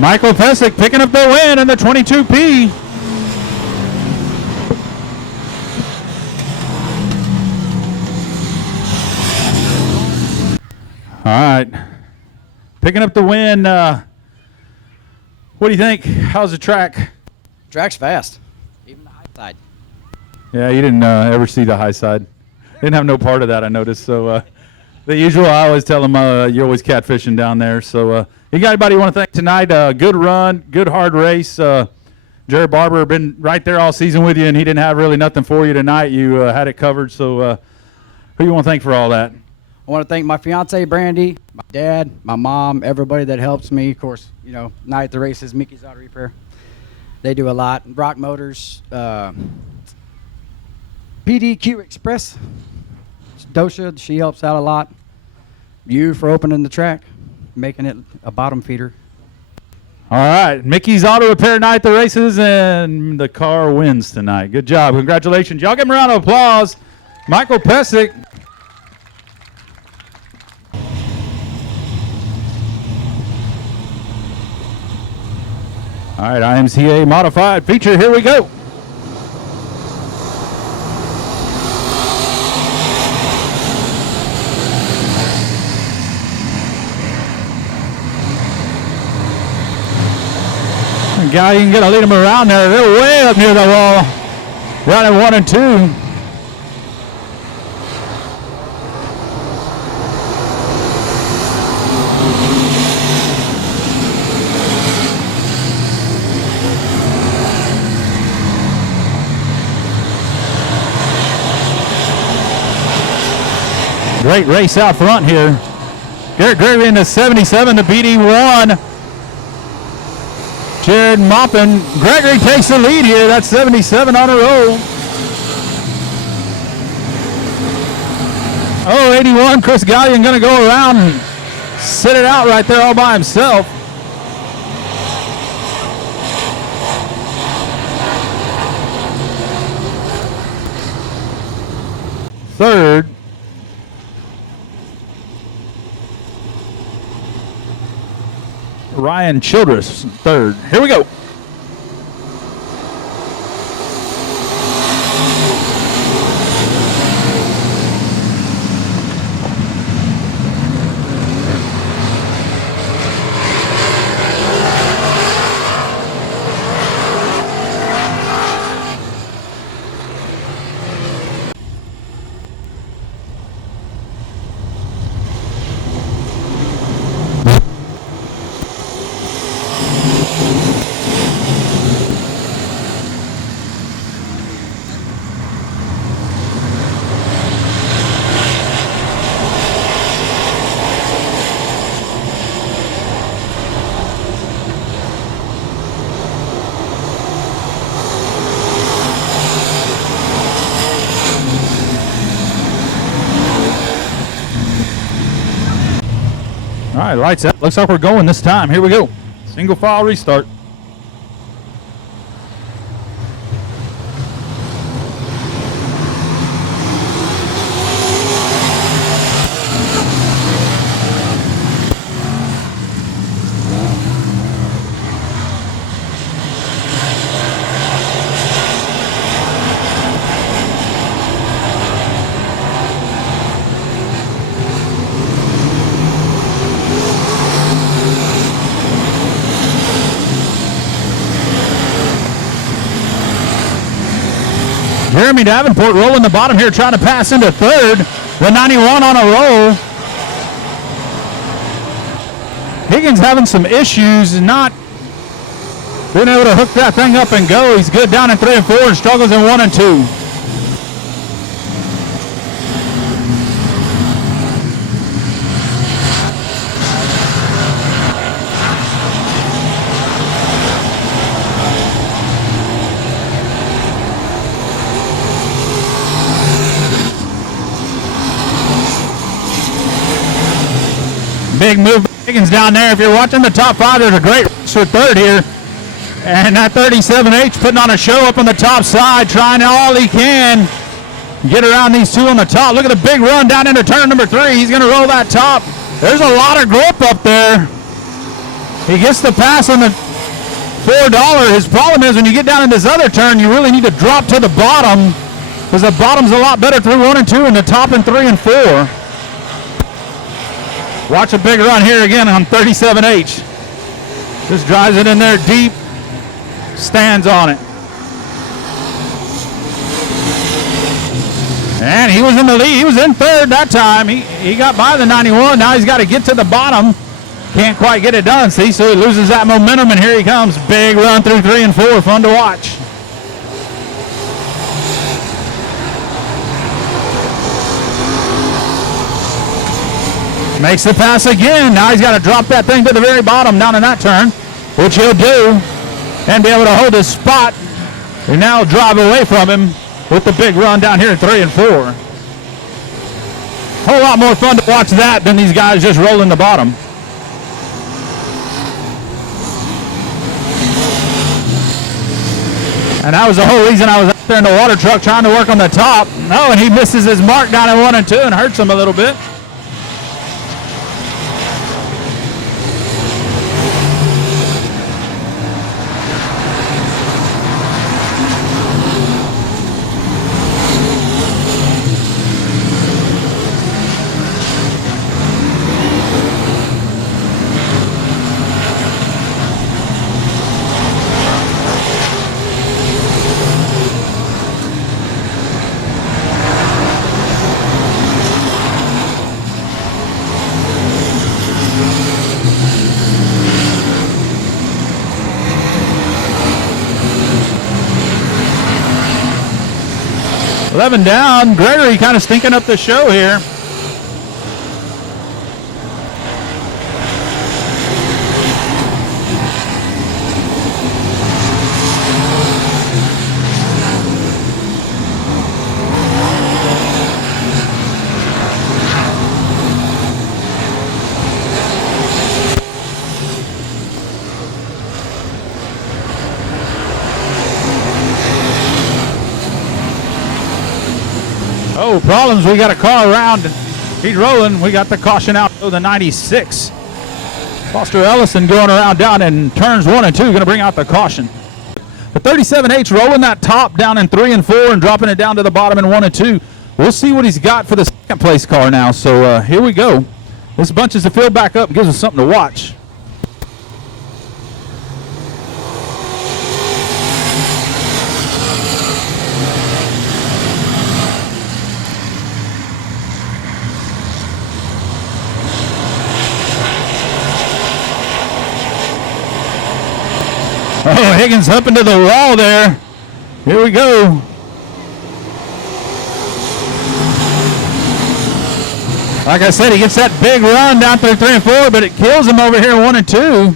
Michael Pesic picking up the win in the 22P. All right. Picking up the win. What do you think? How's the track? Track's fast. Even the high side. Yeah, you didn't ever see the high side. Didn't have no part of that, I noticed. So the usual, I always tell them you're always catfishing down there. So you got anybody you want to thank tonight? Good run, good hard race. Jared Barber been right there all season with you, and he didn't have really nothing for you tonight. You had it covered. So who you want to thank for all that? I want to thank my fiance Brandy, my dad, my mom, everybody that helps me. Of course, you know, night at the races, Mickey's Auto Repair. They do a lot. Brock Motors, PDQ Express, Dosha, she helps out a lot. You for opening the track, making it a bottom feeder. All right, Mickey's Auto Repair night at the races, and the car wins tonight. Good job. Congratulations. Y'all give him a round of applause. Michael Pesic. All right, IMCA Modified feature. Here we go. Guy, you can get a lead them around there. They're way up near the wall. Down at 1 and 2. Great race out front here. Garrett Gregory in the 77 to BD1. Jared Moppin. Gregory takes the lead here. That's 77 on a roll. Oh, 81. Chris Gallion going to go around and sit it out right there all by himself. Third. Ryan Childress, third. Here we go. All right, lights out. Looks like we're going this time. Here we go. Single file restart. Jeremy Davenport rolling the bottom here, trying to pass into third. The 91 on a roll. Higgins having some issues, not being able to hook that thing up and go. He's good down in 3 and 4 and struggles in 1 and 2. Big move Higgins down there. If you're watching the top 5, there's a great race for third here. And that 37H putting on a show up on the top side, trying all he can. Get around these two on the top. Look at the big run down into turn number 3. He's going to roll that top. There's a lot of grip up there. He gets the pass on the $4. His problem is when you get down in this other turn, you really need to drop to the bottom because the bottom's a lot better through 1 and 2 and the top in 3 and 4. Watch a big run here again on 37H. Just drives it in there deep, stands on it. And he was in the lead. He was in third that time. He got by the 91. Now he's got to get to the bottom. Can't quite get it done, see? So he loses that momentum, and here he comes. Big run through 3 and 4. Fun to watch. Makes the pass again. Now he's got to drop that thing to the very bottom down in that turn, which he'll do, and be able to hold his spot. And now drive away from him with the big run down here in 3 and 4. Whole lot more fun to watch that than these guys just rolling the bottom. And that was the whole reason I was out there in the water truck trying to work on the top. Oh, and he misses his mark down in 1 and 2 and hurts him a little bit. Eleven down. Gregory kind of stinking up the show here. Uh-oh, problems. We got a car around. He's rolling. We got the caution out to the 96. Foster Ellison going around down in turns 1 and 2, going to bring out the caution. The 37H rolling that top down in 3 and 4 and dropping it down to the bottom in 1 and 2. We'll see what he's got for the second place car now. So here we go. This bunches the field back up and gives us something to watch. Oh, Higgins up into the wall there. Here we go. Like I said, he gets that big run down through 3 and 4, but it kills him over here 1 and 2.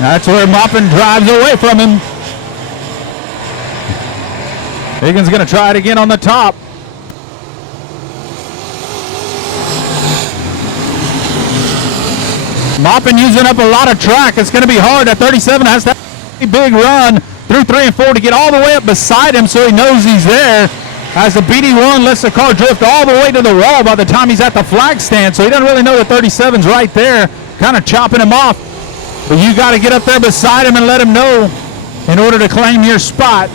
That's where Maupin drives away from him. Higgins going to try it again on the top. Maupin using up a lot of track. It's going to be hard. That 37 has that big run through 3 and 4 to get all the way up beside him so he knows he's there. As the BD1 lets the car drift all the way to the wall by the time he's at the flag stand. So he doesn't really know the 37's right there, kind of chopping him off. But you got to get up there beside him and let him know in order to claim your spot.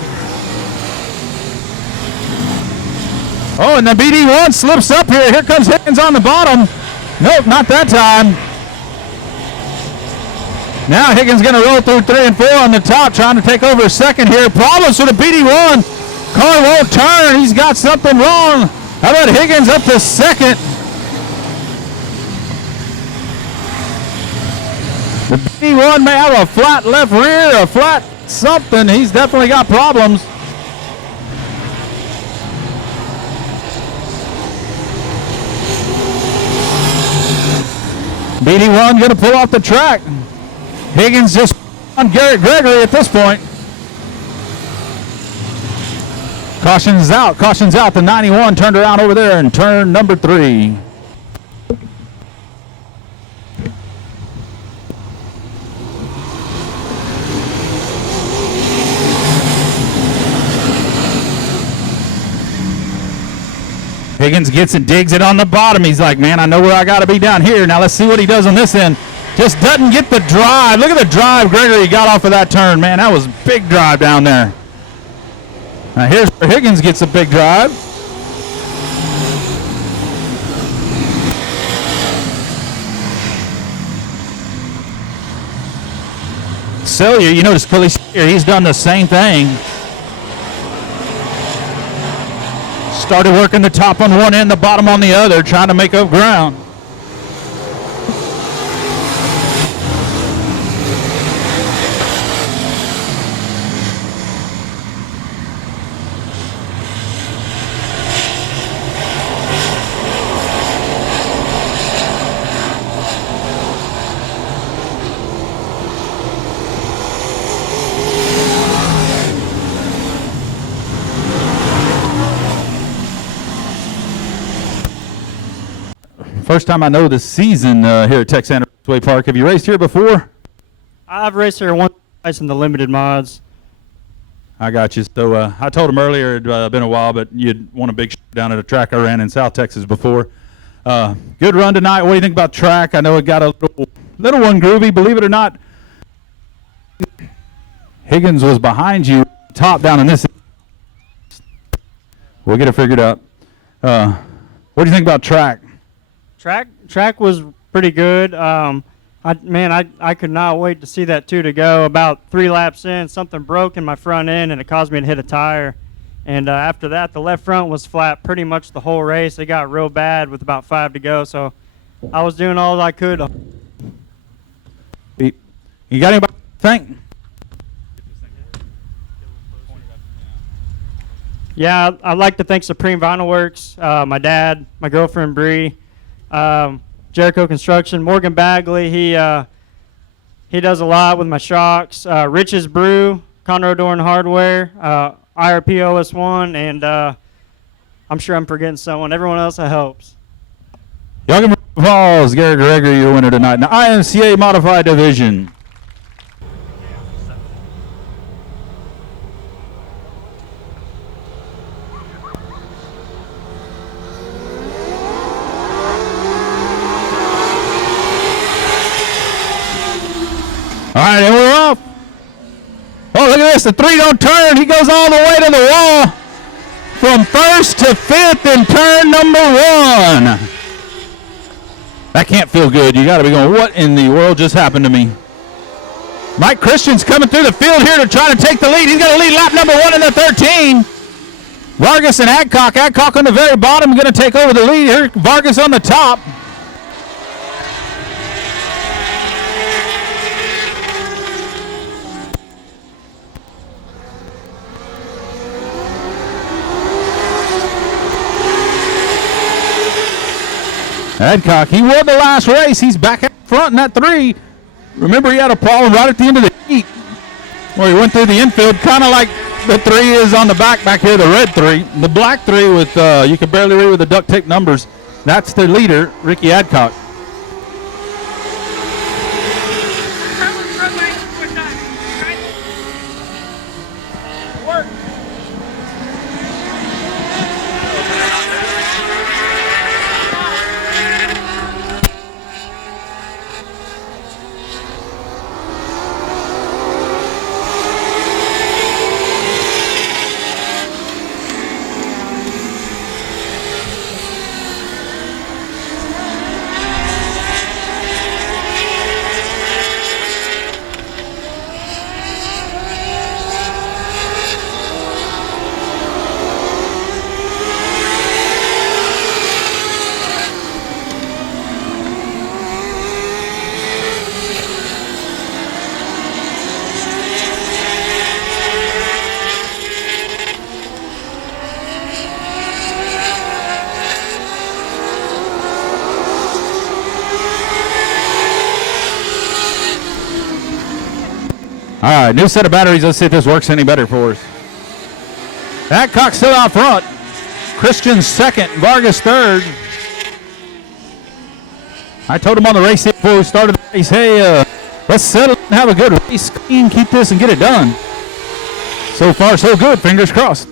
Oh, and the BD1 slips up here. Here comes Higgins on the bottom. Nope, not that time. Now Higgins going to roll through 3 and 4 on the top, trying to take over a second here. Problems with the BD1. Car won't turn. He's got something wrong. How about Higgins up to second? The BD1 may have a flat left rear, a flat something. He's definitely got problems. BD1 going to pull off the track. Higgins just on Garrett Gregory at this point. Caution's out. Caution's out. The 91 turned around over there in turn number 3. Higgins gets it, digs it on the bottom. He's like, man, I know where I got to be down here. Now let's see what he does on this end. Just doesn't get the drive. Look at the drive Gregory got off of that turn. Man, that was a big drive down there. Now here's where Higgins gets a big drive. Sellier, you notice Philly here, he's done the same thing. Started working the top on one end, the bottom on the other, trying to make up ground. First time I know this season here at Texana Raceway Park. Have you raced here before? I've raced here once in the limited mods. I got you. So I told him earlier it had been a while, but you'd won a big down at a track I ran in South Texas before. Good run tonight. What do you think about track? I know it got a little one groovy, believe it or not. Higgins was behind you, top down in this. We'll get it figured out. What do you think about track? Track was pretty good. I could not wait to see that 2 to go. About 3 laps in, something broke in my front end, and it caused me to hit a tire. And after that, the left front was flat pretty much the whole race. It got real bad with about 5 to go, so I was doing all I could. You got anybody to thank? Yeah, I'd like to thank Supreme Vinyl Works, my dad, my girlfriend Bree, Jericho Construction, Morgan Bagley. He does a lot with my shocks. Rich's Brew, Conroe Door and Hardware, IRP OS1, and I'm sure I'm forgetting someone. Everyone else that helps. Y'all give applause. Garrett Gregory, your winner tonight in the IMCA Modified Division. right, and we're off. Oh, look at this. The 3 don't turn. He goes all the way to the wall from first to fifth in turn number 1. That can't feel good. You got to be going, what in the world just happened to me? Mike Christian's coming through the field here to try to take the lead. He's got to lead lap number 1 in the 13. Vargas and Adcock. Adcock on the very bottom going to take over the lead here. Vargas on the top. Adcock, he won the last race. He's back up front in that 3. Remember, he had a problem right at the end of the heat where he went through the infield, kind of like the 3 is on the back here, the red 3. The black 3 with, you can barely read with the duct tape numbers. That's the leader, Ricky Adcock. All right, new set of batteries. Let's see if this works any better for us. Adcock still out front. Christian second, Vargas third. I told him on the race before we started the race, hey, let's settle and have a good race, clean, keep this and get it done. So far, so good. Fingers crossed.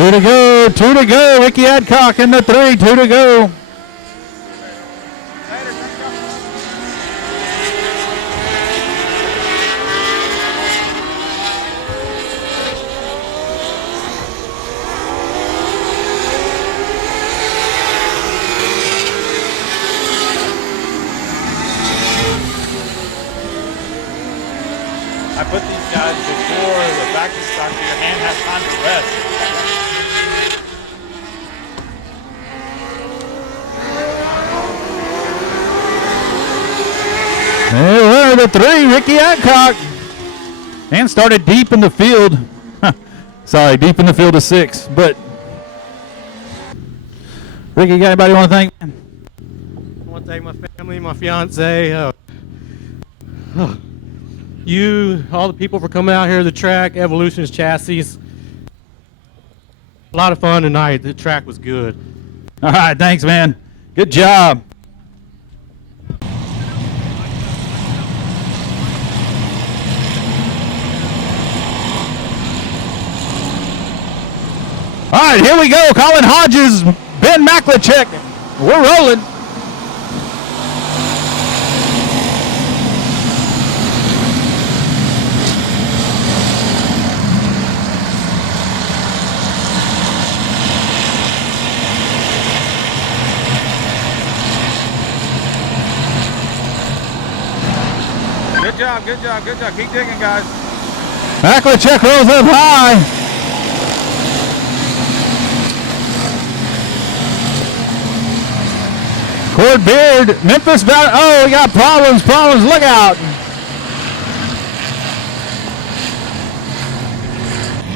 Two to go, two to go. Ricky Adcock in the 3, 2 to go. I put these guys before the vacuum stock so your hand has time to rest. There were the 3, Ricky Adcock. And started deep in the field. Sorry, deep in the field of 6. But Ricky, got anybody want to thank? I want to thank my family, my fiance, you, all the people for coming out here to the track, Evolution's chassis. A lot of fun tonight. The track was good. All right, thanks, man. Good job. All right, here we go. Colin Hodges, Ben Maklicek. We're rolling. Good job, good job, good job. Keep digging, guys. Maklicek rolls up high. Cord Beard, Memphis Valley. Oh, we got problems, look out.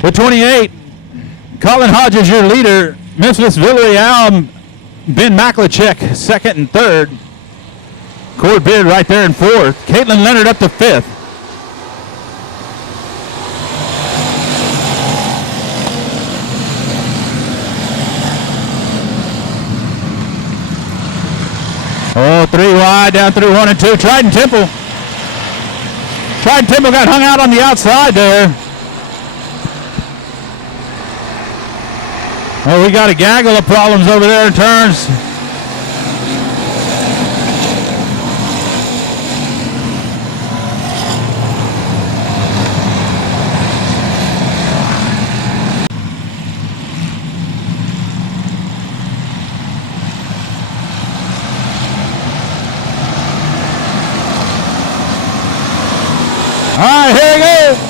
With 28, Colin Hodges, your leader. Memphis Villarreal, Ben Maklicek, second and third. Cord Beard right there in fourth. Caitlin Leonard up to fifth. Oh, 3 wide, down through 1 and 2. Trident Temple. Trident Temple got hung out on the outside there. Oh, we got a gaggle of problems over there in turns. All right, here we go.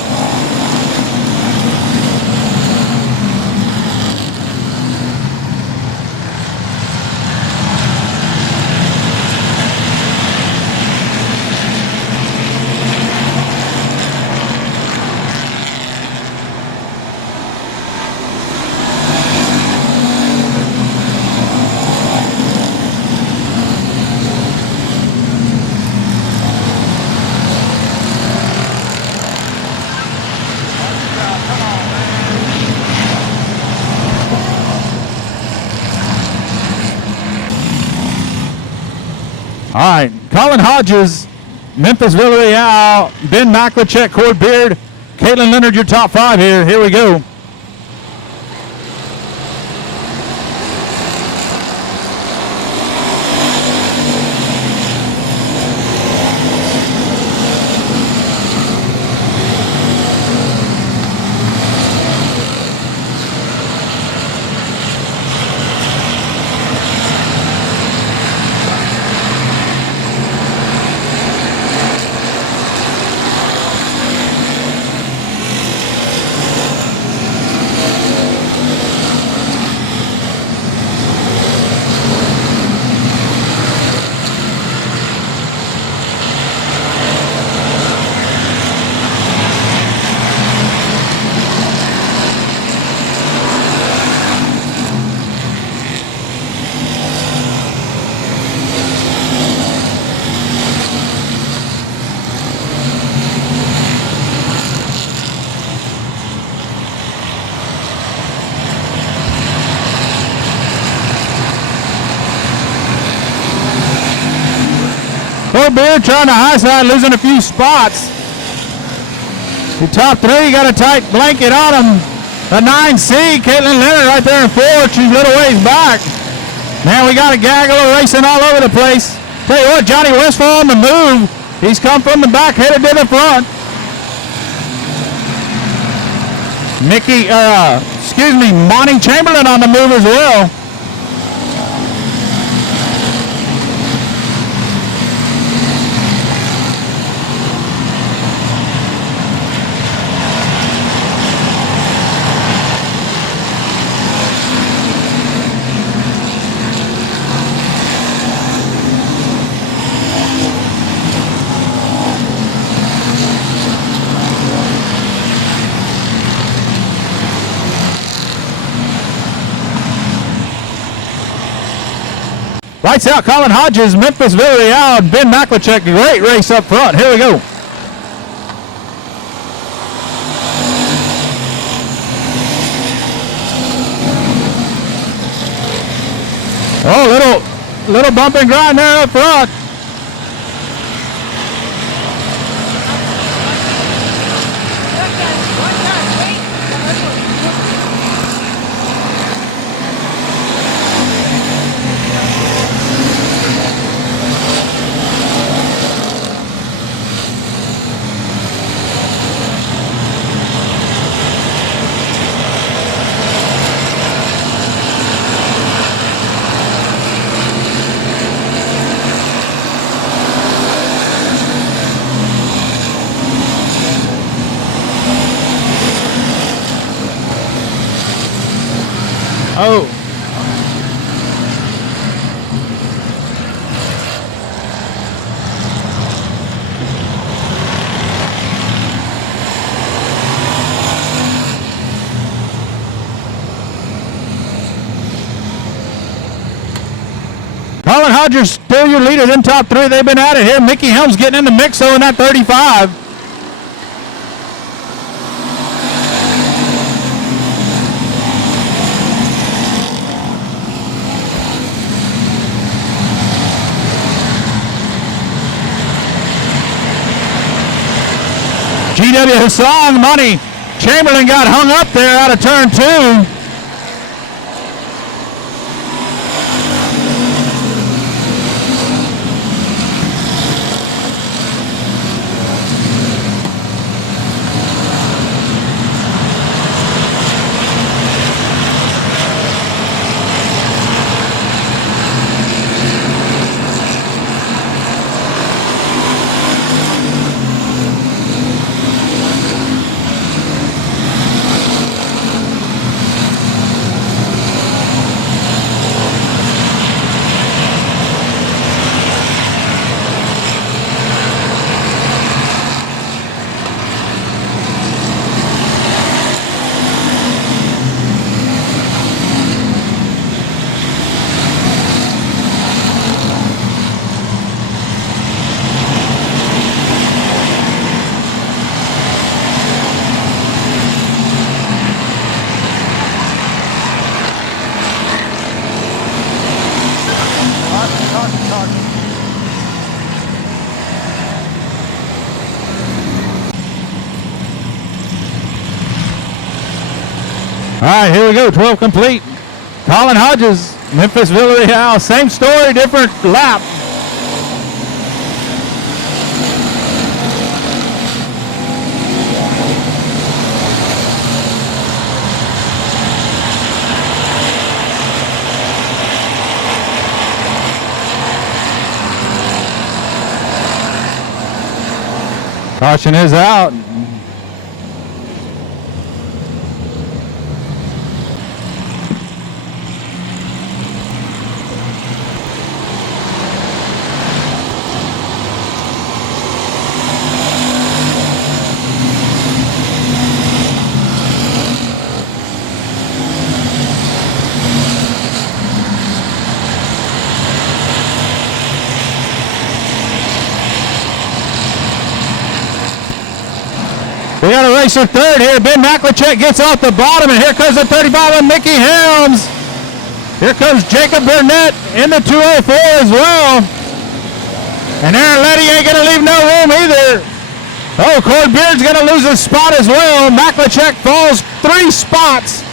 All right, Colin Hodges, Memphis Villarreal, Ben Maklicek, Cord Beard, Caitlin Leonard, your top 5 here. Here we go. Cord Beard trying to high side, losing a few spots. The top 3 got a tight blanket on him. The 9C, Caitlin Leonard right there in fourth. She's a little ways back. Man, we got a gaggle of racing all over the place. Tell you what, Johnny Westfall on the move. He's come from the back, headed to the front. Monty Chamberlain on the move as well. Lights out, Colin Hodges, Memphis Villarreal, and Ben Maklachek. Great race up front. Here we go. Oh, little bump and grind there up front. Oh. Colin Hodges still your leader. Them top three, they've been at it here. Mickey Helms getting in the mix though in that 35. GW Hassan, Monty Chamberlain got hung up there out of turn 2. All right, here we go, 12 complete. Colin Hodges, Memphis Villarreal, same story, different lap. Caution is out. We got a racer third here. Ben Maklachek gets off the bottom, and here comes the 35 of Mickey Helms. Here comes Jacob Burnett in the 204 as well. And Aaron Letty ain't going to leave no room either. Oh, Cord Beard's going to lose his spot as well. Maklachek falls 3 spots.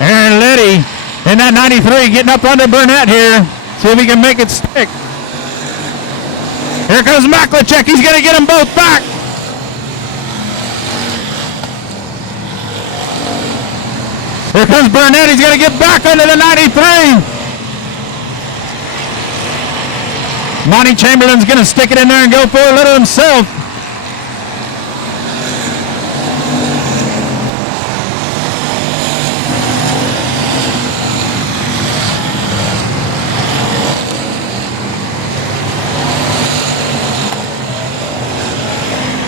Aaron Liddy in that 93 getting up under Burnett here. See if he can make it stick. Here comes Maklicek. He's going to get them both back. Here comes Burnett. He's going to get back under the 93. Monty Chamberlain's going to stick it in there and go for a little himself.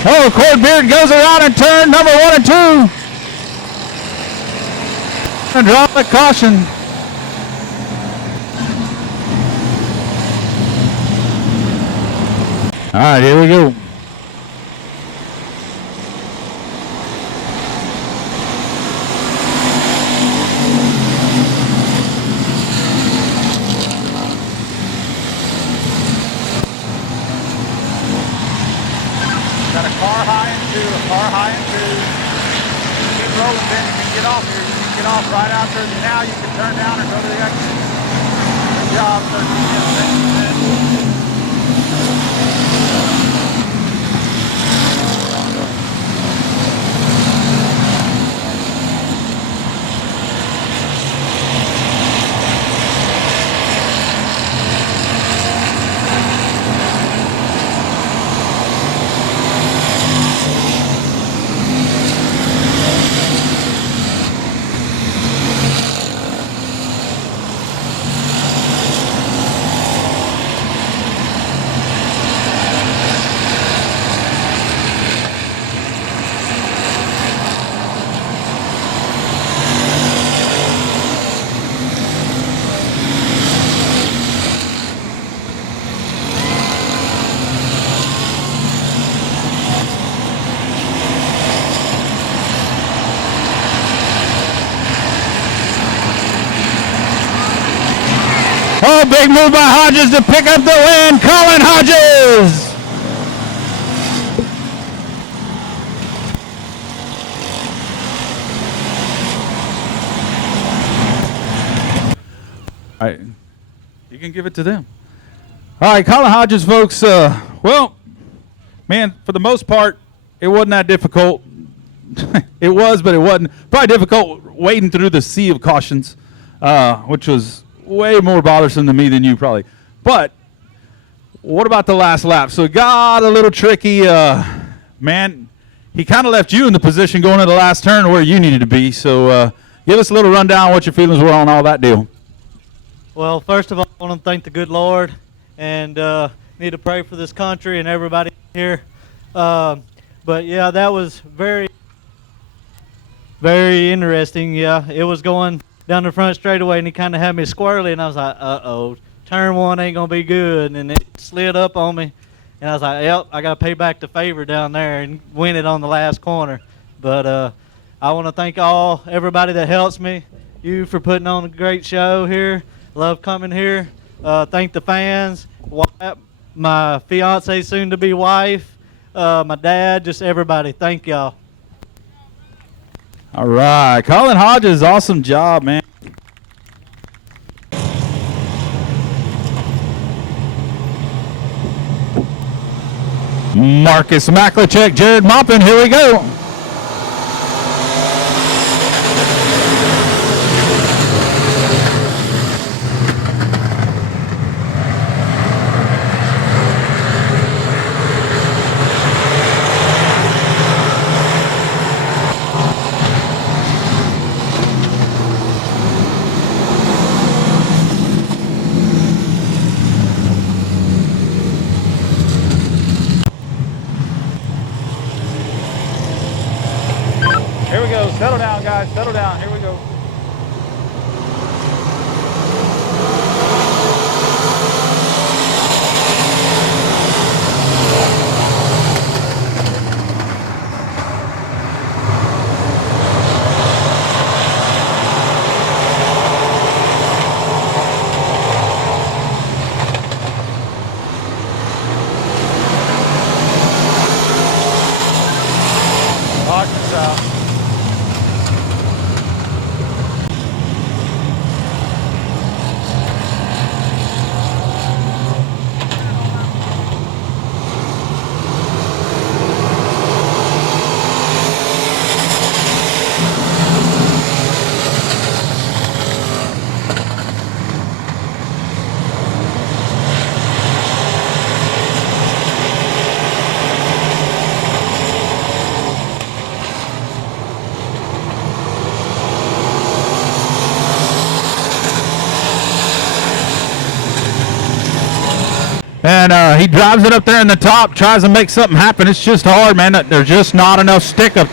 Oh, Cord Beard goes around and turn number 1 and 2. And draw the caution. All right, here we go. Got a car high and 2, a car high and 2. Keep rolling, Ben. You can get off here. You can get off right after. Now you can turn down or go to the exit. Good job, 13. Oh, big move by Hodges to pick up the win. Colin Hodges. All right. You can give it to them. All right, Colin Hodges, folks. Well, man, for the most part, it wasn't that difficult. It was, but it wasn't. Probably difficult wading through the sea of cautions, which was way more bothersome to me than you probably. But what about the last lap? So it got a little tricky. Man, he kind of left you in the position going to the last turn where you needed to be. So give us a little rundown what your feelings were on all that deal. Well, first of all, I want to thank the good Lord and need to pray for this country and everybody here. But, yeah, that was very, very interesting. Yeah, it was going down the front straightaway, and he kind of had me squirrely, and I was like, uh-oh, turn 1 ain't going to be good. And it slid up on me, and I was like, yep, I got to pay back the favor down there and win it on the last corner. But I want to thank everybody that helps me, you for putting on a great show here. Love coming here. Thank the fans, my fiance, soon-to-be wife, my dad, just everybody. Thank y'all. All right. Colin Hodges, awesome job, man. Marcus Maklicek, Jared Moppin, here we go. Here we go. Settle down, guys. Settle down. Here we go. And he drives it up there in the top, tries to make something happen. It's just hard, man. There's just not enough stick up.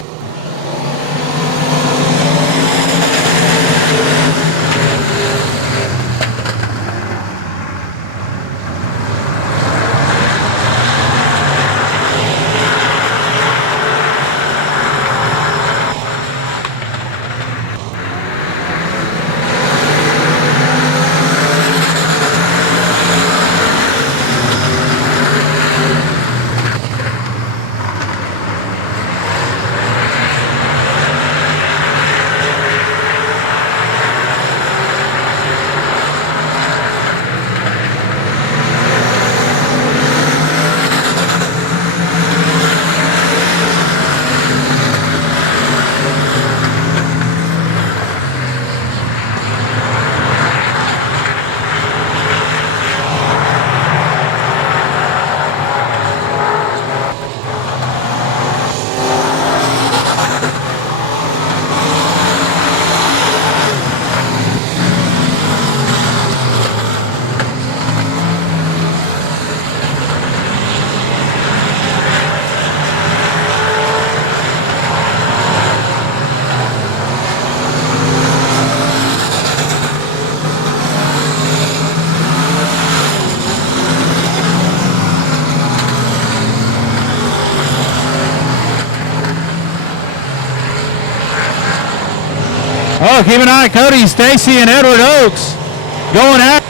Oh, keep an eye, Cody, Stacy, and Edward Oaks going at.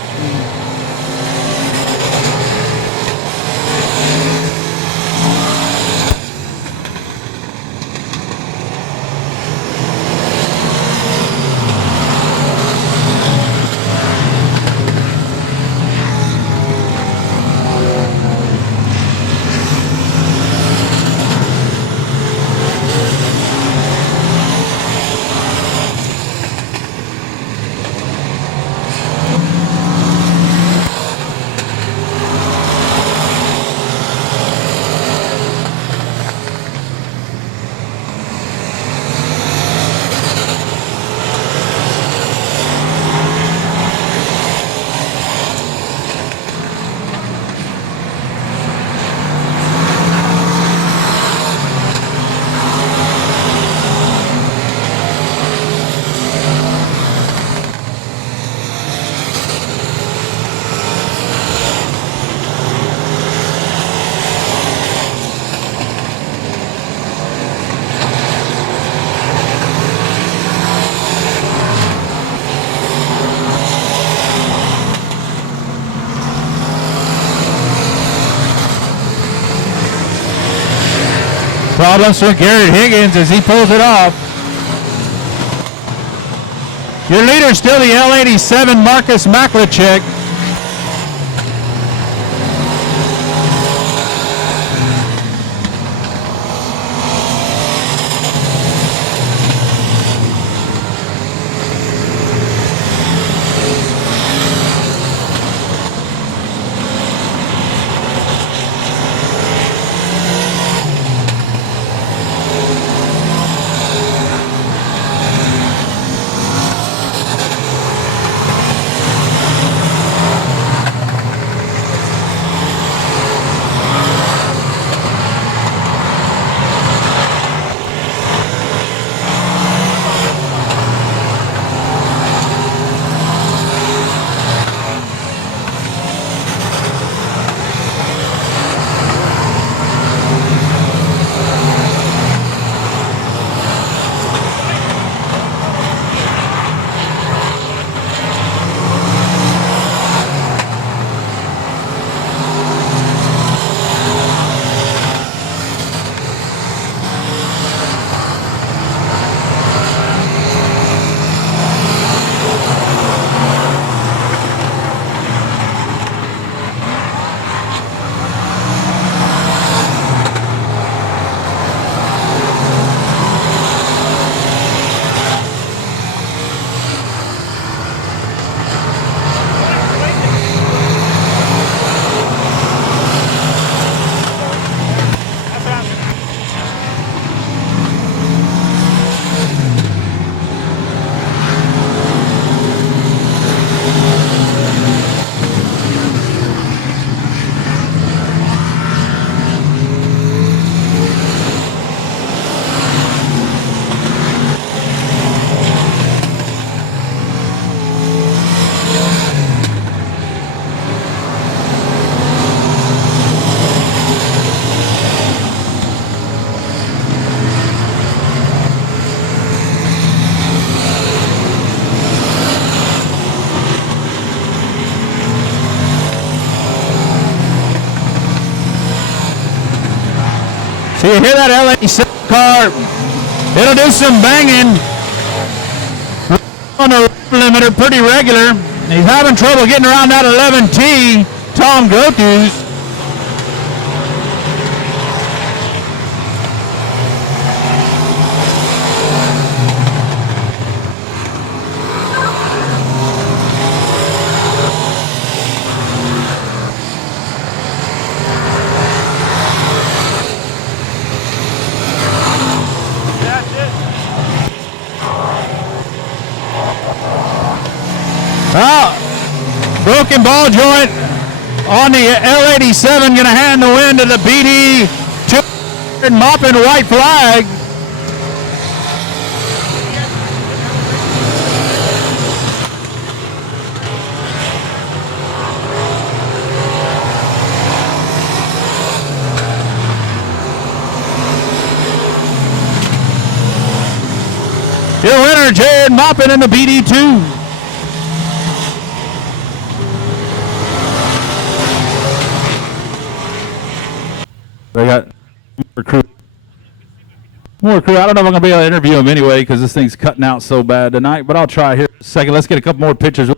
Problems with Garrett Higgins as he pulls it off. Your leader still the L87 Marcus Maklachek. So you hear that LA7 car? It'll do some banging on the limiter pretty regular. He's having trouble getting around that 11T, Tom Gotus. Well, broken ball joint on the L87, going to hand the win to the BD 200 mopping white flag. Your winner, Jared Moppin in the BD2. They got more crew. More crew. I don't know if I'm going to be able to interview him anyway because this thing's cutting out so bad tonight, but I'll try here in a second. Let's get a couple more pictures.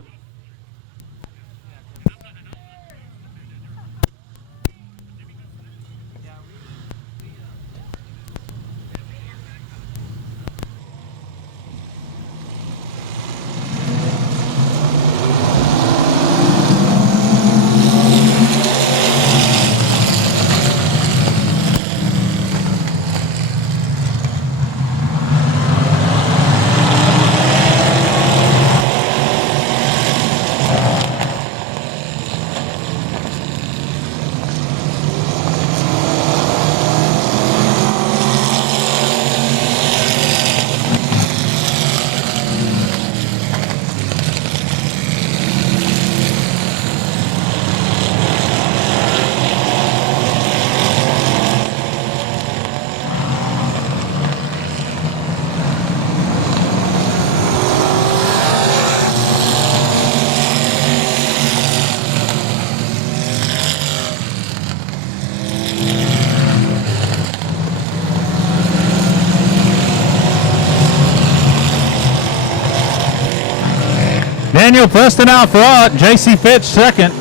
Daniel Preston out front, JC Fitch second.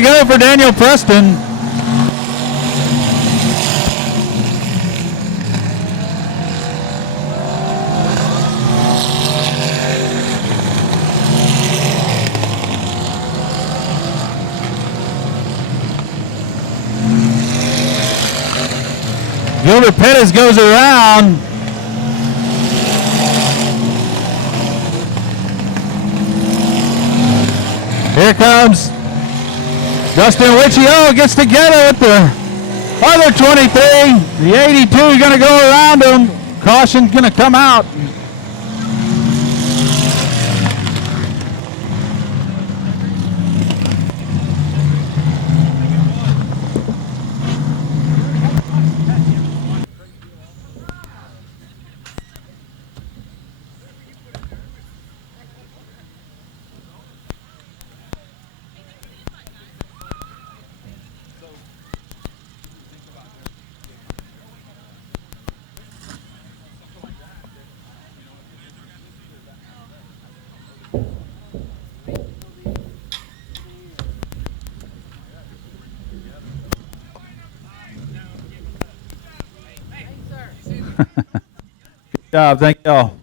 to go for Daniel Preston. Gilbert Pettis goes around. Here comes Dustin Wicchio, gets together with the other 23. The 82 is going to go around him. Caution's going to come out. Good job. Thank y'all.